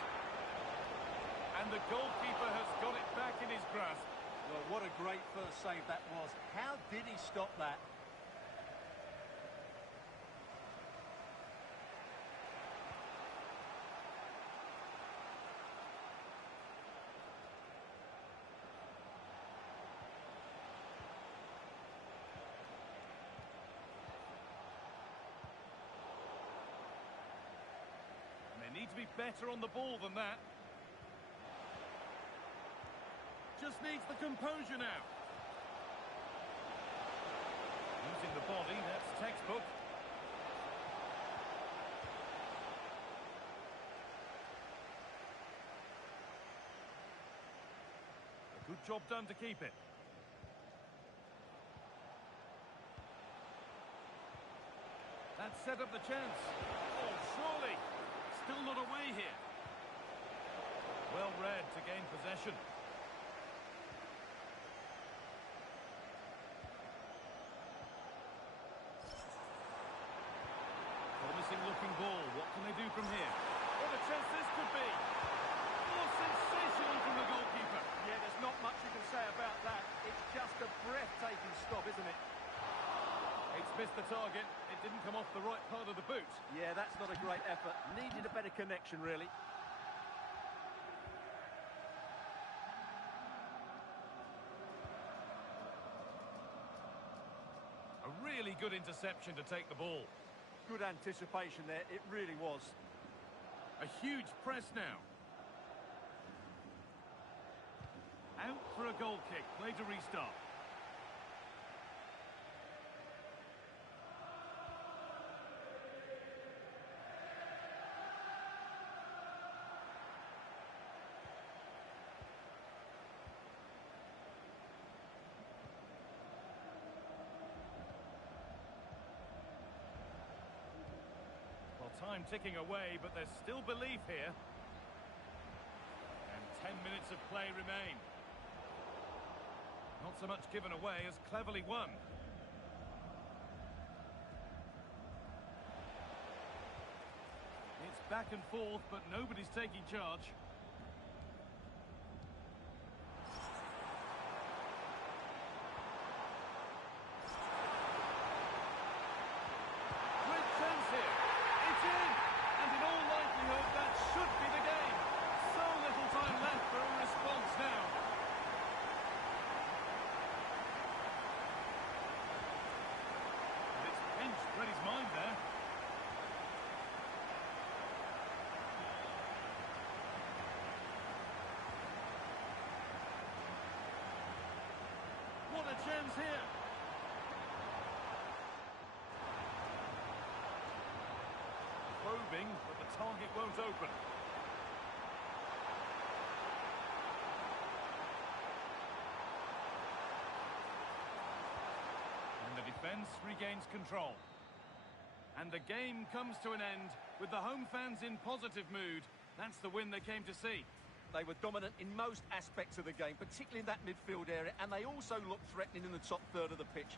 And the goalkeeper has got it back in his grasp. Well, what a great first save that was. How did he stop that? And they need to be better on the ball than that. Just needs the composure now. Using the body, that's textbook. A good job done to keep it. That set up the chance. Oh, surely. Still not away here. Well read to gain possession. Looking ball. What can they do from here? What a chance this could be. Oh, sensational from the goalkeeper. Yeah, there's not much you can say about that. It's just a breathtaking stop, isn't it? It's missed the target. It didn't come off the right part of the boot. Yeah, that's not a great effort. Needed a better connection, really. A really good interception to take the ball. Good anticipation there, it really was. A huge press now. Out for a goal kick, play to restart. Time ticking away, but there's still belief here. And 10 minutes of play remain. Not so much given away as cleverly won. back and forth, but nobody's taking charge. Great chance here. It's in! And in all likelihood, that should be the game. So little time left for a response now. And it's pinched Freddie's mind there. What a chance here. Probing, but the target won't open. And the defence regains control. And the game comes to an end with the home fans in positive mood. That's the win they came to see. They were dominant in most aspects of the game, particularly in that midfield area, and they also looked threatening in the top third of the pitch.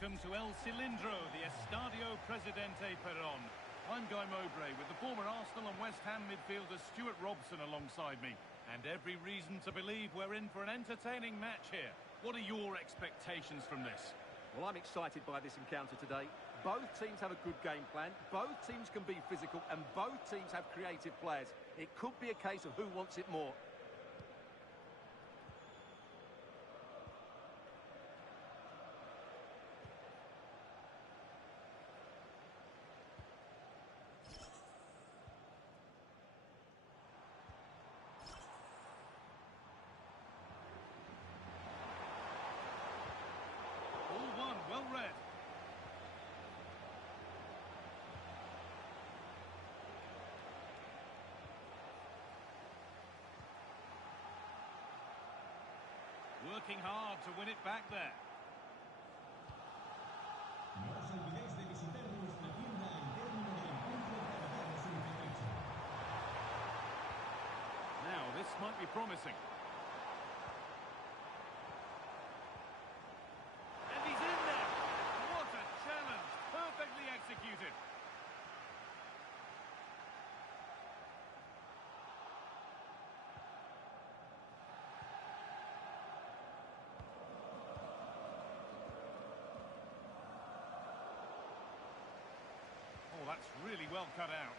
welcome to El Cilindro, the Estadio Presidente Perón. I'm Guy Mowbray with the former Arsenal and West Ham midfielder Stuart Robson alongside me. And every reason to believe we're in for an entertaining match here. What are your expectations from this? Well, I'm excited by this encounter today. Both teams have a good game plan, both teams can be physical, and both teams have creative players. It could be a case of who wants it more. Well read. Working hard to win it back there. No os olvidéis de visitar nuestra tienda al término del encuentro para daros un capricho. Now, this might be promising. And he's in there! What a challenge! Perfectly executed. Oh, that's really well cut out.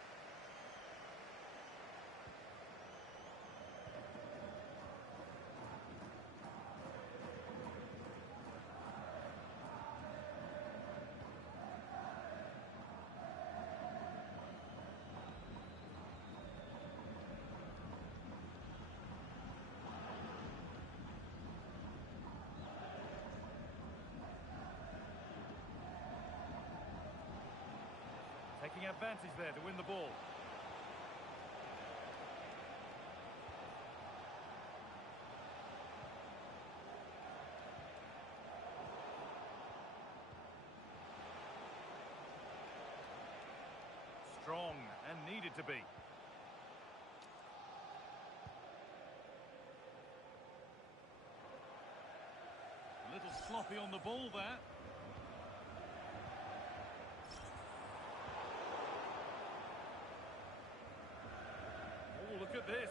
Taking advantage there to win the ball. Strong and needed to be. A little sloppy on the ball there. Oh, look at this.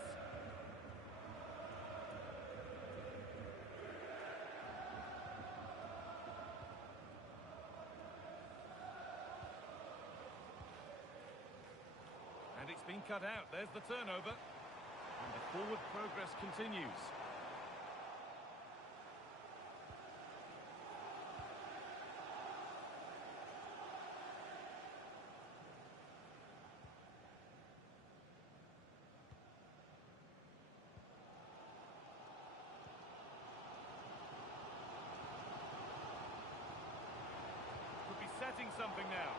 And it's been cut out. There's the turnover. And the forward progress continues. Could be setting something now.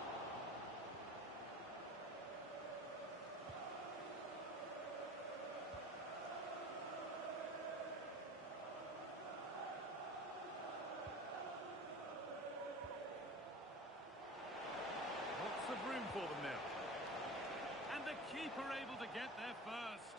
Lots of room for them now. And the keeper able to get there first.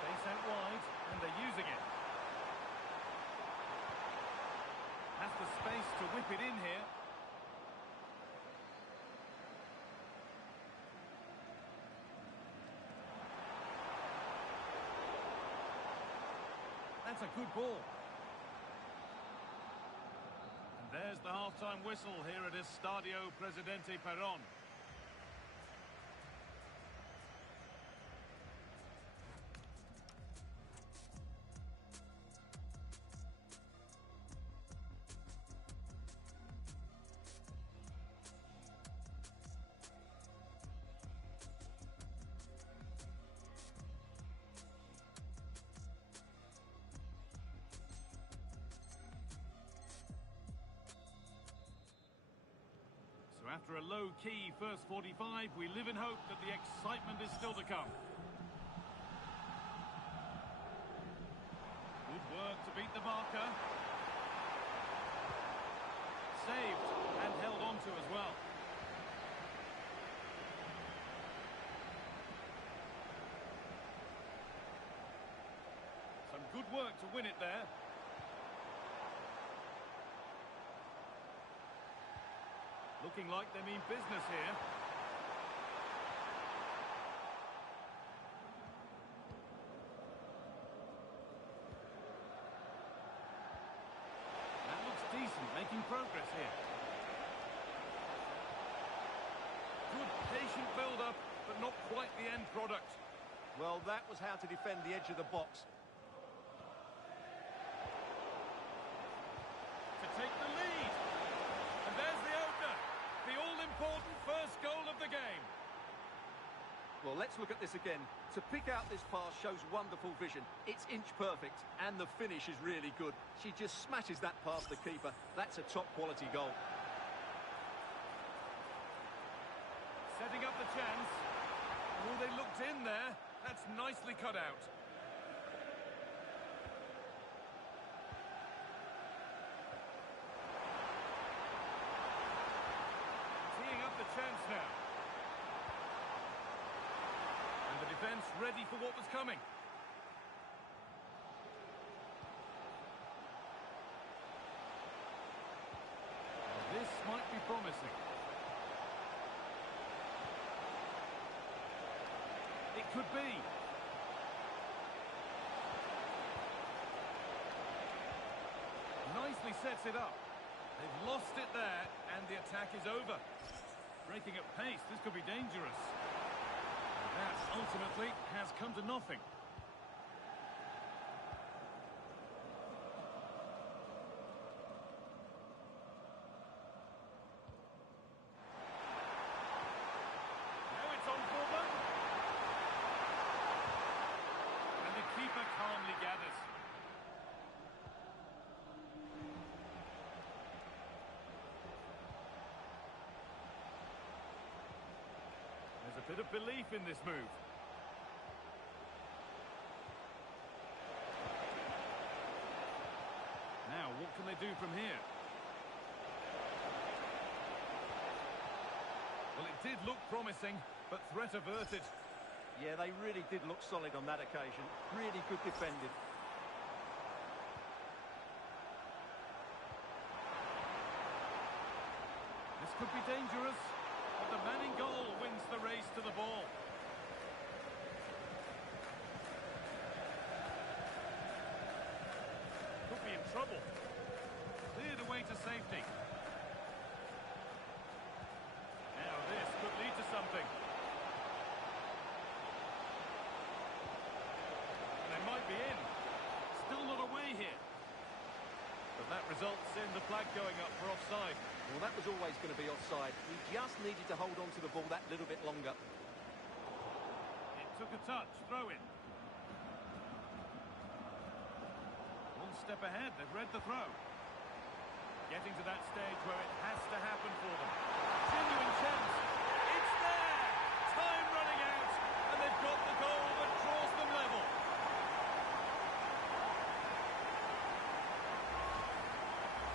Space out wide, and they're using it. Has the space to whip it in here. That's a good ball. And there's the half-time whistle here at Estadio Presidente Perón. So after a low-key first 45, we live in hope that the excitement is still to come. Good work to beat the marker. Saved and held on to to as well. Some good work to win it there. Looking like they mean business here. That looks decent, making progress here. Good patient build-up, but not quite the end product. Well, that was how to defend the edge of the box. To take the lead. And there's the opener. The all-important first goal of the game. Well, let's look at this again. To pick out this pass shows wonderful vision. It's inch perfect, and the finish is really good. She just smashes that past the keeper. That's a top-quality goal. Setting up the chance. Oh, they looked in there. That's nicely cut out. Teeing up the chance now. And the defence ready for what was coming. This might be promising. It could be. Nicely sets it up. They've lost it there, and the attack is over. Breaking at pace, this could be dangerous. And that ultimately has come to nothing. Now it's on for them. And the keeper calmly gathers. There's a bit of belief in this move. Now, what can they do from here? Well, it did look promising, but threat averted. Yeah, they really did look solid on that occasion. Really good defending. This could be dangerous, but the man in goal wins the race to the ball. Could be in trouble. Cleared away to safety. Now this could lead to something. They might be in. Still not away here. But that results in the flag going up for offside. Well, that was always going to be offside. He just needed to hold on to the ball that little bit longer. It took a touch, throw in. One step ahead, they've read the throw. Getting to that stage where it has to happen for them. Genuine chance. It's there! Time running out, and they've got the goal that draws them level.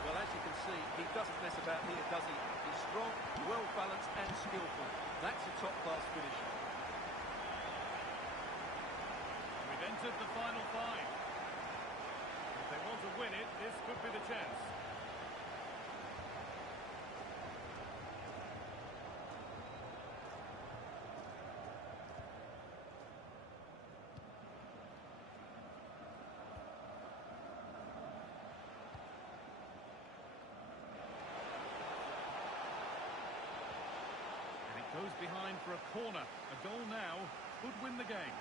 Well, as you can see, he doesn't mess about here, does he? He's strong, well-balanced and skillful. That's a top-class finish. We've entered the final five. If they want to win it, this could be the chance. Goes behind for a corner. A goal now could win the game.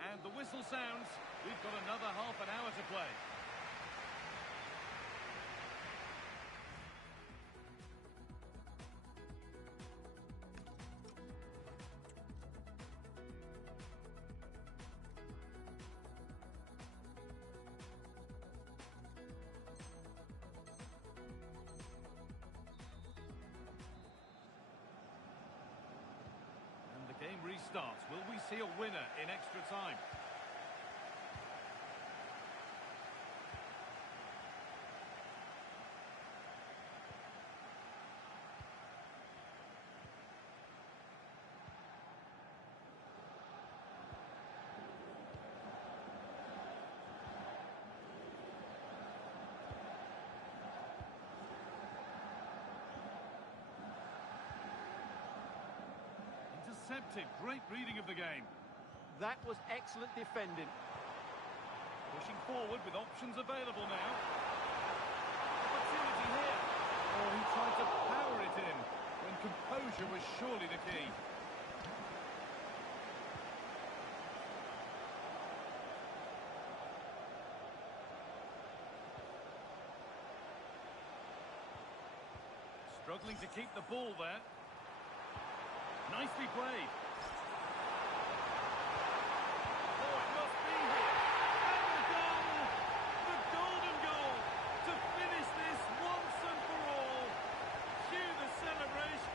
And the whistle sounds. We've got another half an hour to play. restarts. Will we see a winner in extra time? Intercepted. Great reading of the game. That was excellent defending. Pushing forward with options available now. Opportunity here. Oh, he tried to power it in when composure was surely the key. Struggling to keep the ball there. Nicely played. Oh, it must be here. And the goal! The golden goal to finish this once and for all. Cue the celebration.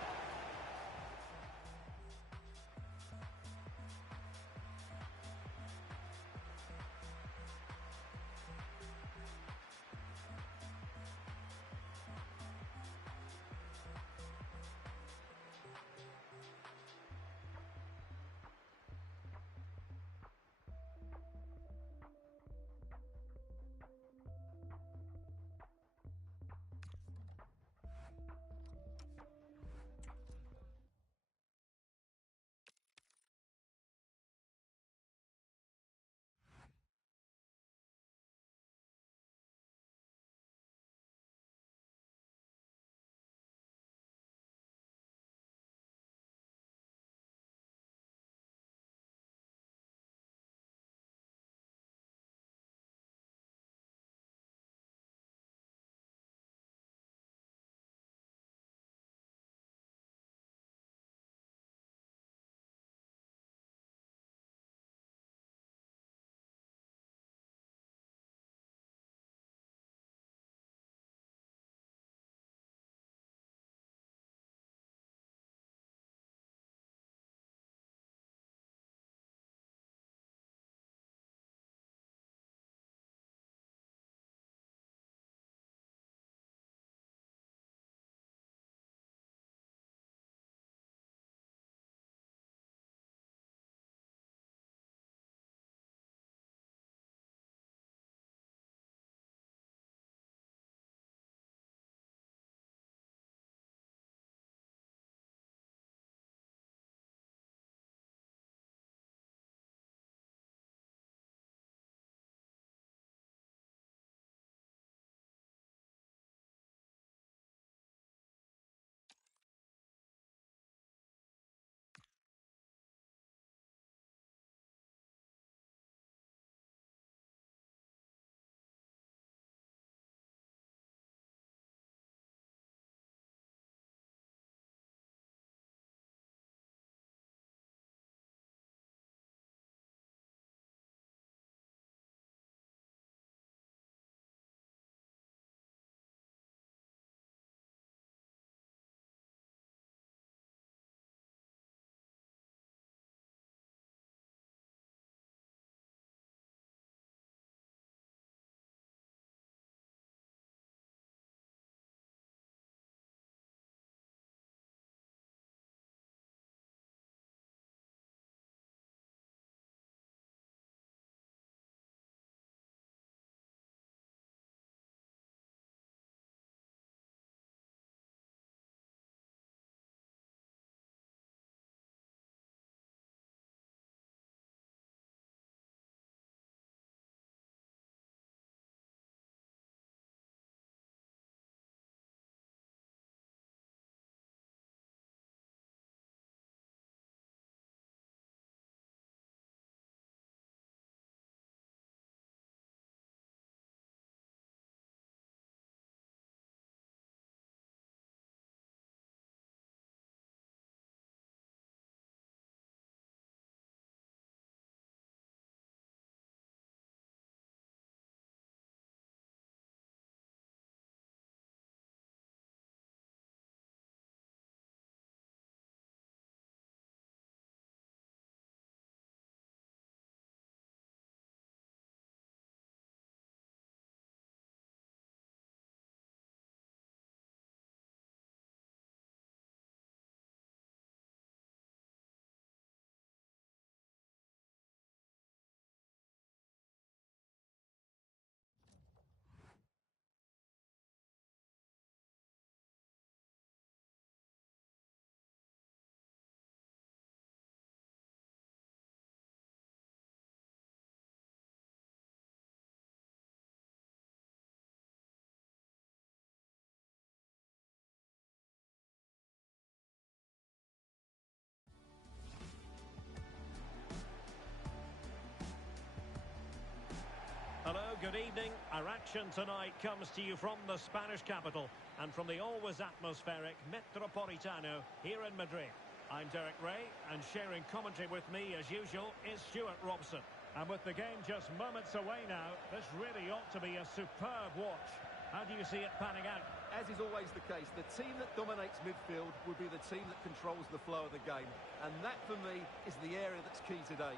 good evening. Our action tonight comes to you from the Spanish capital and from the always atmospheric Metropolitano here in Madrid. I'm Derek Ray, and sharing commentary with me, as usual, is Stuart Robson. And with the game just moments away now, this really ought to be a superb watch. How do you see it panning out? As is always the case, the team that dominates midfield will be the team that controls the flow of the game. And that, for me, is the area that's key today.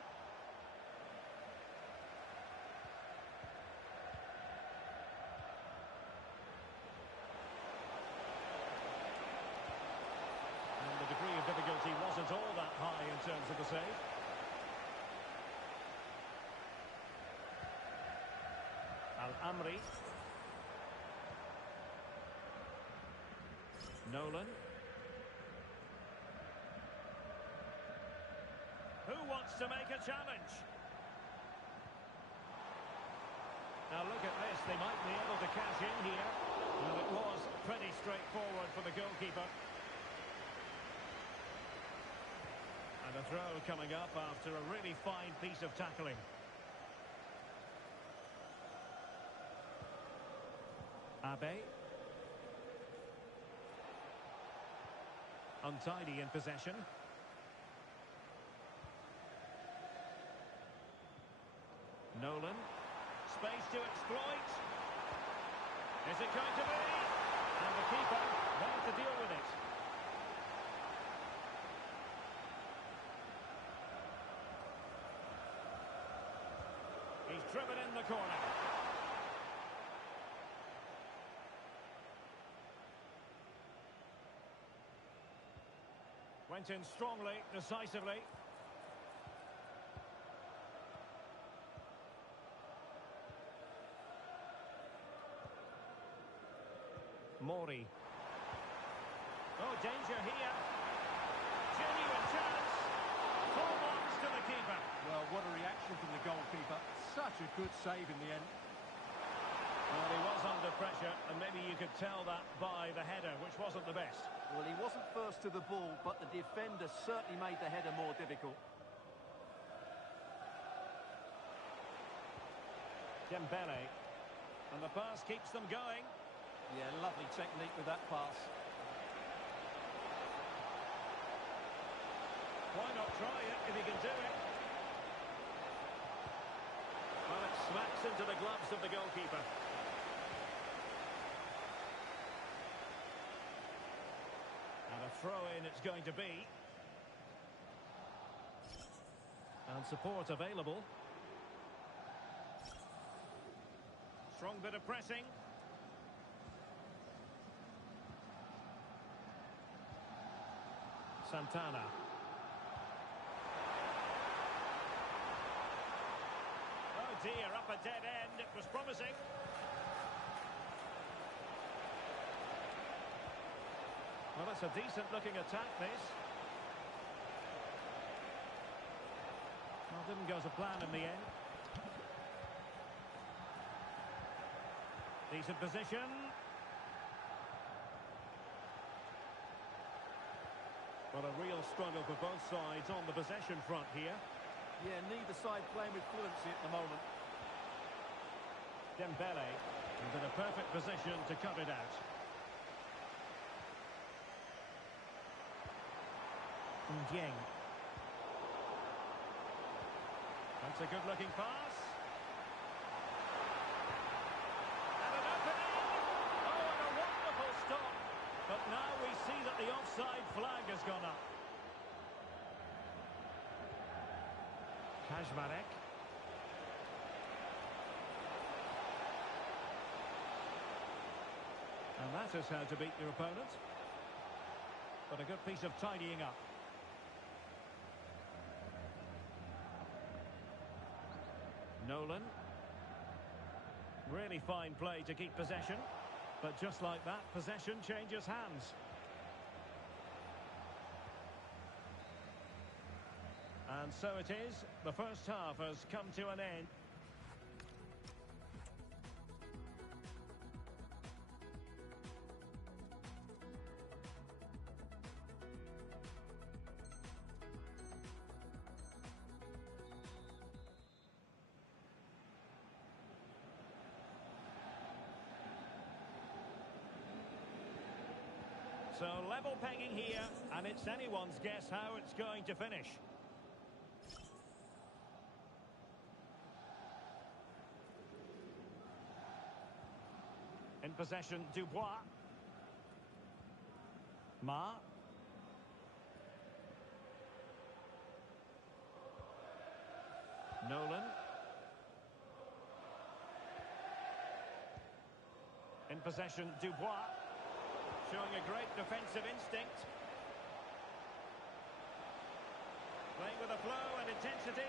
And the degree of difficulty wasn't all that high in terms of the save. Al-Amri. Nolan. Who wants to make a challenge? Now look at this, they might be able to cash in here. Well, it was pretty straightforward for the goalkeeper. And a throw coming up after a really fine piece of tackling. Abe. Untidy in possession. Nolan. Space to exploit. Is it going to be? And the keeper there to deal with it. He's driven in the corner. Went in strongly, decisively. Mori. Oh, danger here. Genuine chance. Full marks to the keeper. Well, what a reaction from the goalkeeper. Such a good save in the end. Well, he was under pressure, and maybe you could tell that by the header, which wasn't the best. Well, he wasn't first to the ball, but the defender certainly made the header more difficult. Dembele. And the pass keeps them going. Yeah, lovely technique with that pass. Why not try it if he can do it? Well, it smacks into the gloves of the goalkeeper. And a throw-in it's going to be. And support available. Strong bit of pressing. Santana. Oh dear, up a dead end. It was promising. Well, that's a decent looking attack, this. Well, didn't go to plan in the end. Decent position. Well, a real struggle for both sides on the possession front here. Yeah, neither side playing with fluency at the moment. Dembele is in a perfect position to cut it out. Dieng. That's a good-looking pass. And an opening! Oh, and a wonderful stop. But now we see that the offside flag has gone up. Kajmarek. And that is how to beat your opponent. But a good piece of tidying up. Nolan. Really fine play to keep possession. But just like that, possession changes hands. And so it is. The first half has come to an end. So level pegging here, and it's anyone's guess how it's going to finish. In possession, Dubois. Ma. Nolan. In possession, Dubois. Showing a great defensive instinct. Playing with a flow and intensity.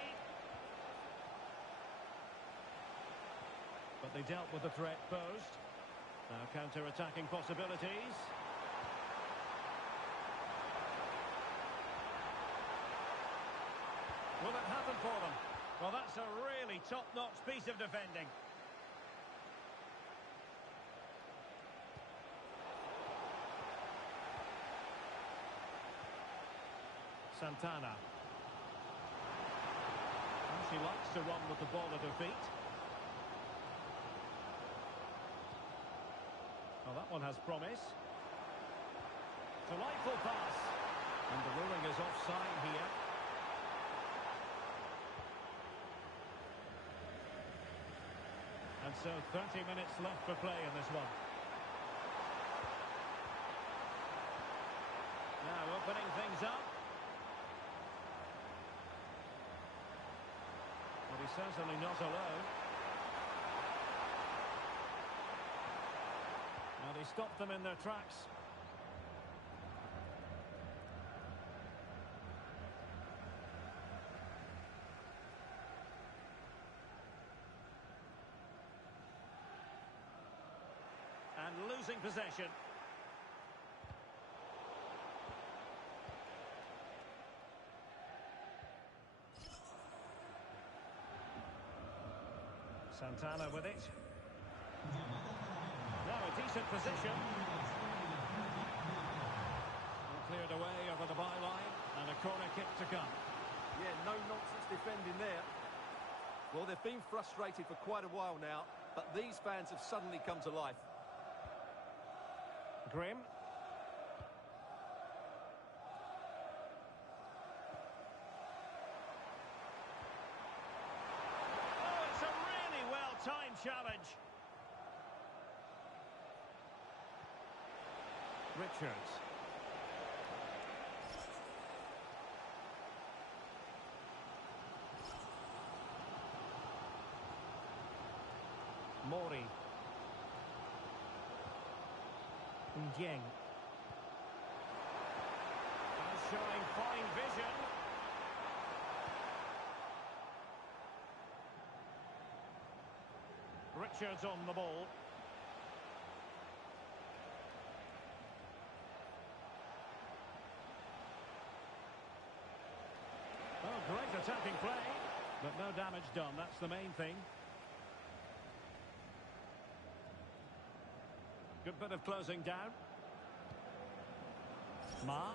But they dealt with the threat posed. Now counter-attacking possibilities. Will it happen for them? Well, that's a really top-notch piece of defending. Santana. And she likes to run with the ball at her feet. Well, that one has promise. Delightful pass. And the ruling is offside here. And so 30 minutes left for play in this one. Now opening things up. But he's certainly not alone. And he stopped them in their tracks. And losing possession. Santana with it. Now a decent position. Cleared away over the byline, and a corner kick to come. Yeah, no nonsense defending there. Well, they've been frustrated for quite a while now, but these fans have suddenly come to life. Grimm. Oh, it's a really well-timed challenge. Richards. Mori. Ndieng. Showing fine vision. Richards on the ball. Oh, great attacking play, but no damage done. That's the main thing. Good bit of closing down. Ma.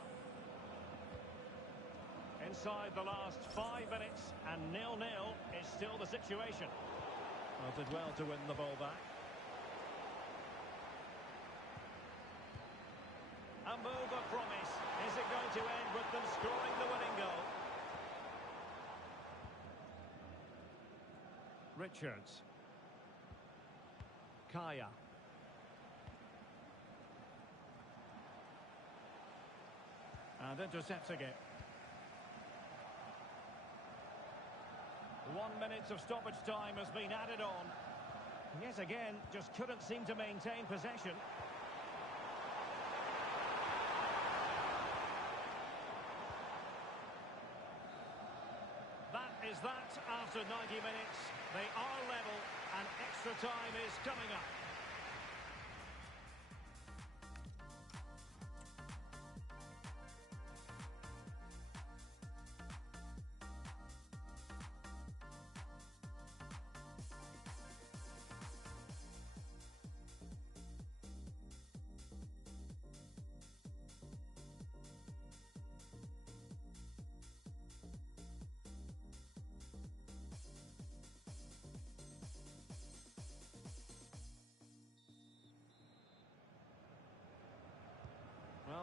Inside the last 5 minutes, and 0-0 is still the situation. Well, did well to win the ball back. A move of promise. Is it going to end with them scoring the winning goal? Richards. Kaya. And intercepting it. 1 minute of stoppage time has been added on. Yet again, just couldn't seem to maintain possession. That is that after 90 minutes. They are level and extra time is coming up.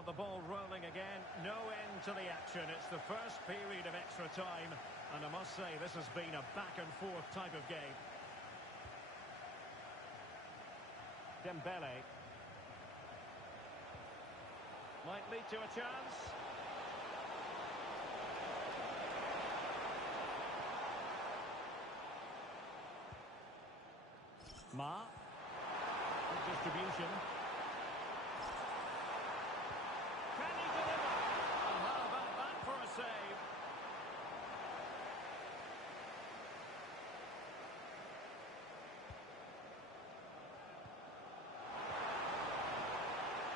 the ball rolling again. No end to the action. It's the first period of extra time. And I must say, this has been a back-and-forth type of game. Dembele. Might lead to a chance. Ma. Good distribution. Can he deliver? And how about that for a save?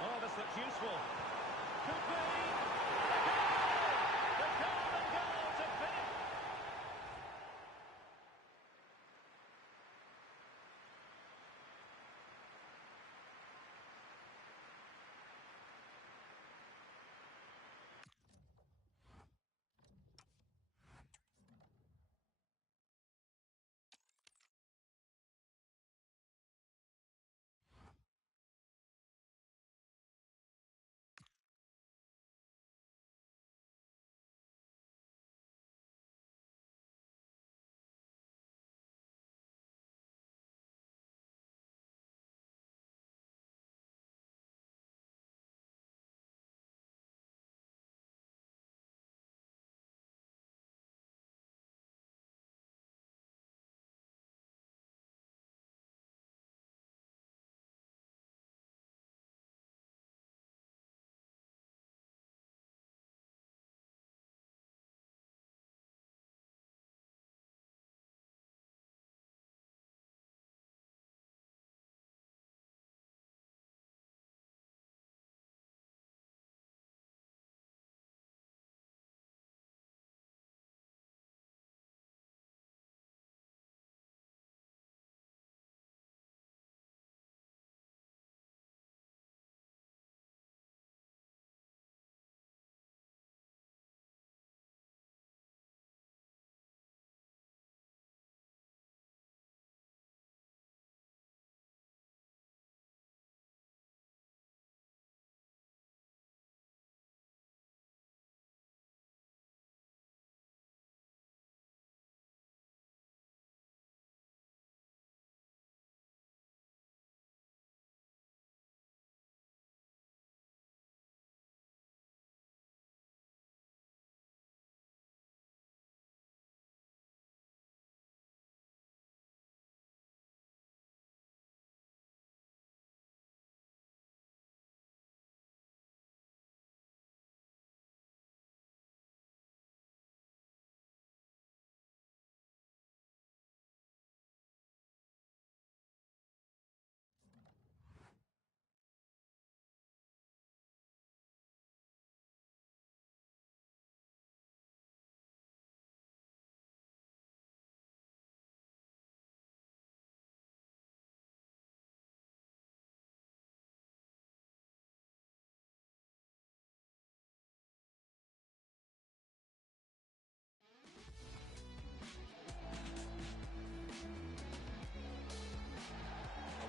Oh, this looks useful. Could be. The golden goal to finish.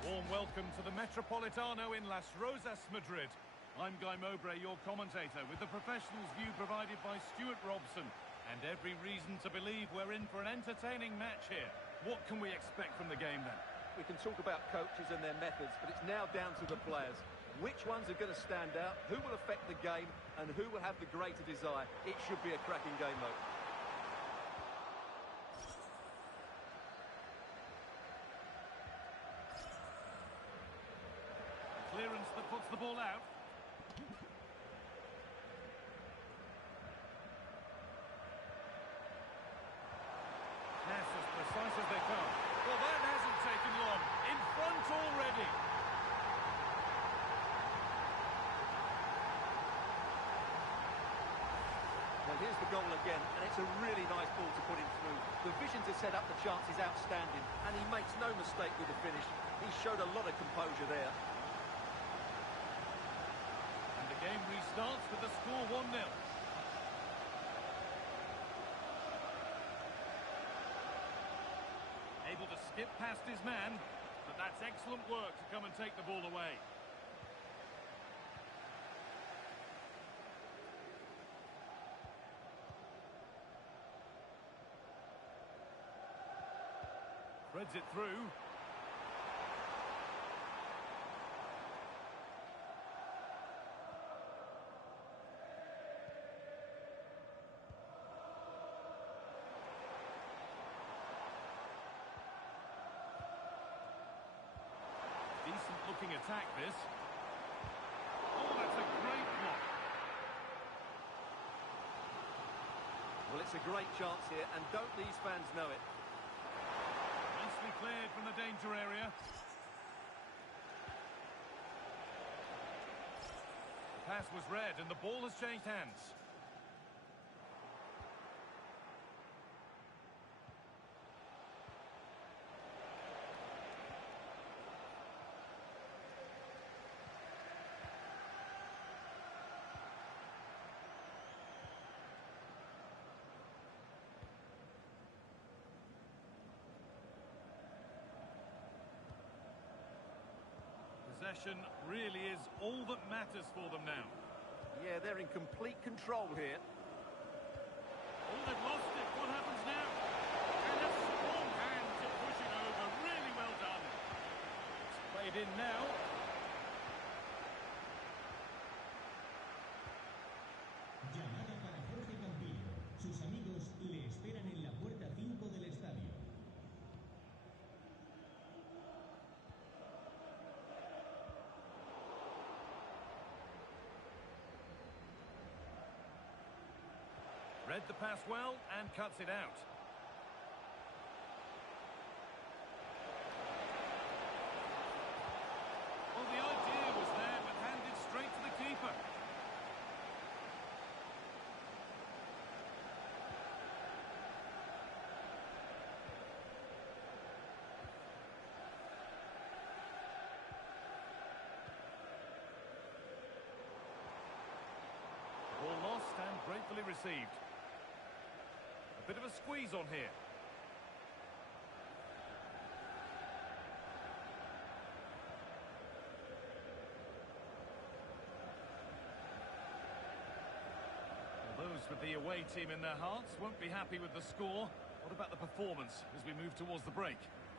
Warm welcome to the Metropolitano in Las Rozas, Madrid. I'm Guy Mowbray, your commentator, with the professionals' view provided by Stuart Robson. And every reason to believe we're in for an entertaining match here. What can we expect from the game then? We can talk about coaches and their methods, but it's now down to the players. Which ones are going to stand out, who will affect the game, and who will have the greater desire? It should be a cracking game, though. Clearance that puts the ball out. Pass as precise as they come. Well, that hasn't taken long. In front already. Well, here's the goal again, and it's a really nice ball to put him through. The vision to set up the chance is outstanding, and he makes no mistake with the finish. He showed a lot of composure there. Game restarts with the score 1-0. Able to skip past his man, but that's excellent work to come and take the ball away. Threads it through. Decent looking attack, this. Oh, that's a great block. Well, it's a great chance here, and don't these fans know it? Nicely cleared from the danger area. The pass was read, and the ball has changed hands. Possession really is all that matters for them now. Yeah, they're in complete control here. Oh, they've lost it. What happens now? And a strong hand to push it over. Really well done. It's played in now. Llamada para Jorge Campillo. Sus amigos le esperan en la puerta 5 del estadio. Read the pass well and cuts it out. Well, the idea was there, but handed straight to the keeper. Ball lost and gratefully received. A bit of a squeeze on here. Well, those with the away team in their hearts won't be happy with the score. What about the performance as we move towards the break?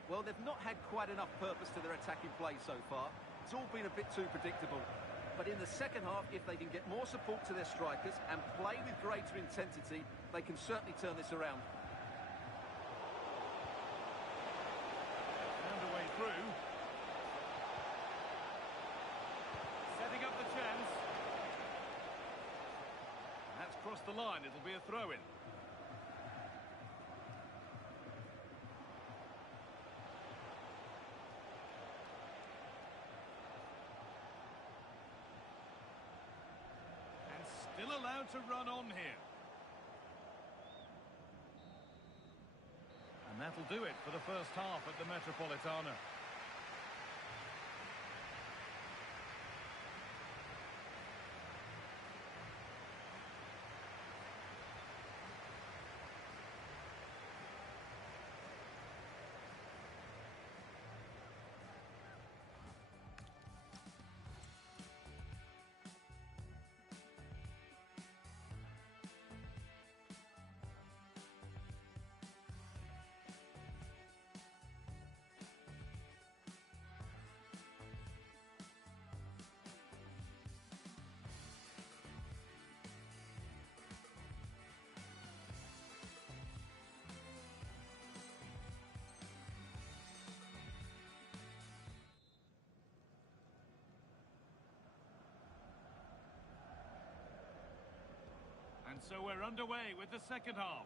Well, they've not had quite enough purpose to their attacking play so far. It's all been a bit too predictable. But in the second half, if they can get more support to their strikers and play with greater intensity, they can certainly turn this around. Found a way through. Setting up the chance. That's crossed the line. It'll be a throw-in. Still allowed to run on here. And that'll do it for the first half at the Metropolitano. And so we're underway with the second half.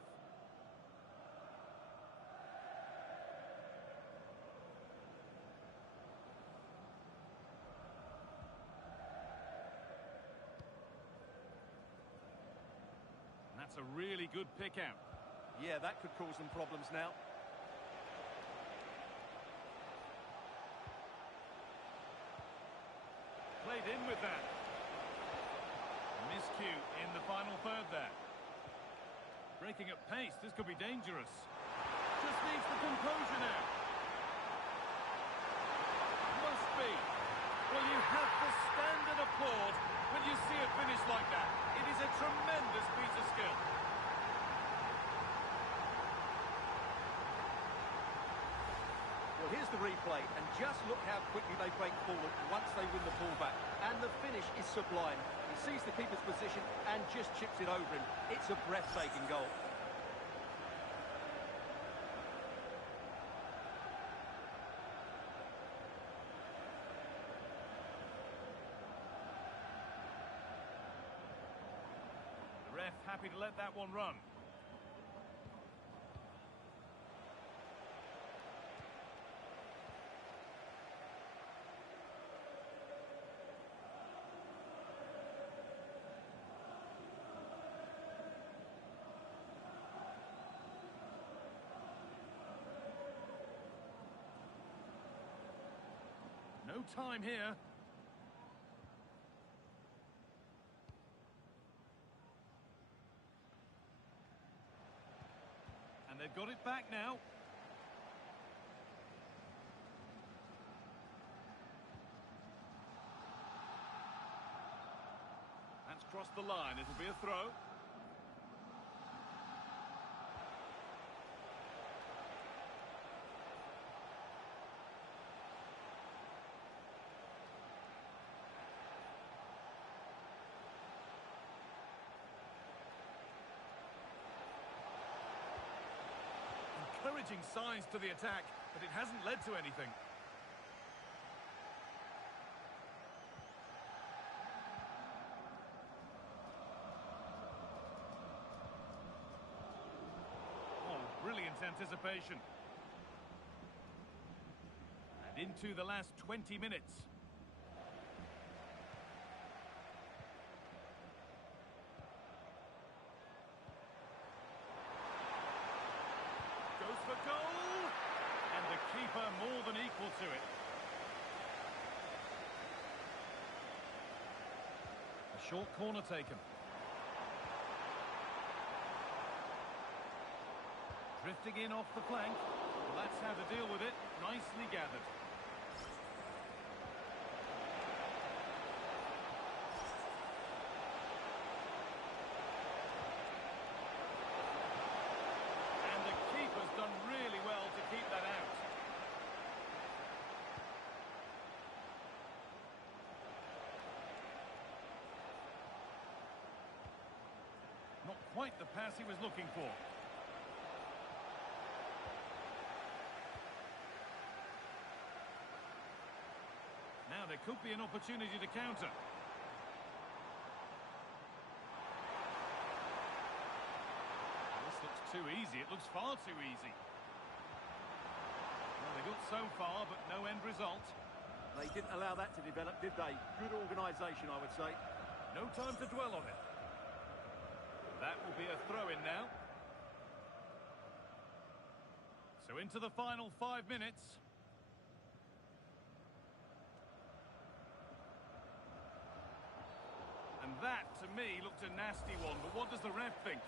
And that's a really good pick out. Yeah, that could cause them problems now. Played in with that. Miscue in the final third there. Breaking at pace, this could be dangerous. Just needs the composure now. Must be. Well, you have to stand and applaud when you see a finish like that. It is a tremendous piece of skill. here's the replay, and just look how quickly they break forward once they win the ball back. And the finish is sublime. He sees the keeper's position and just chips it over him. It's a breathtaking goal. The ref happy to let that one run. No time here. And they've got it back now. That's crossed the line. It'll be a throw. Encouraging signs to the attack, but it hasn't led to anything. Oh, brilliant anticipation. And into the last 20 minutes. Goes for goal, and the keeper more than equal to it. A short corner taken. Drifting in off the flank. Well, that's how to deal with it. Nicely gathered. Done really well to keep that out. Not quite the pass he was looking for. Now there could be an opportunity to counter. Looks too easy. It looks far too easy. Well, they got so far, but no end result. They didn't allow that to develop, did they? Good organisation, I would say. No time to dwell on it. That will be a throw-in now. So into the final 5 minutes. And that, to me, looked a nasty one. But what does the ref think?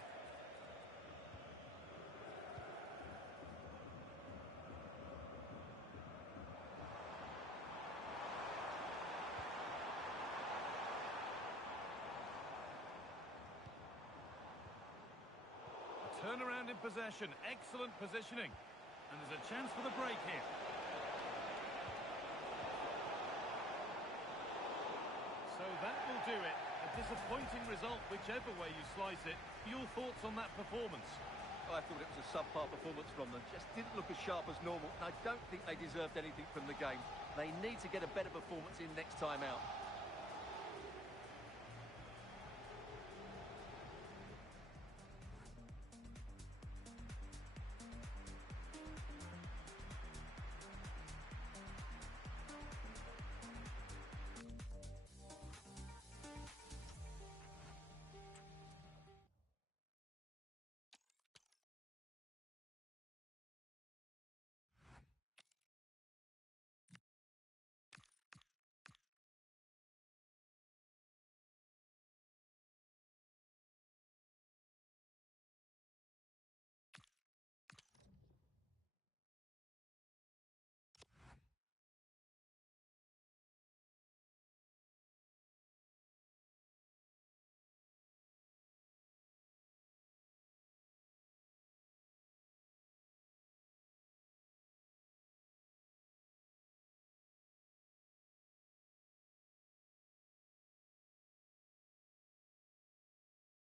Turnaround in possession, excellent positioning. And there's a chance for the break here. So that will do it. A disappointing result, whichever way you slice it. Your thoughts on that performance? I thought it was a subpar performance from them. Just didn't look as sharp as normal. And I don't think they deserved anything from the game. They need to get a better performance in next time out.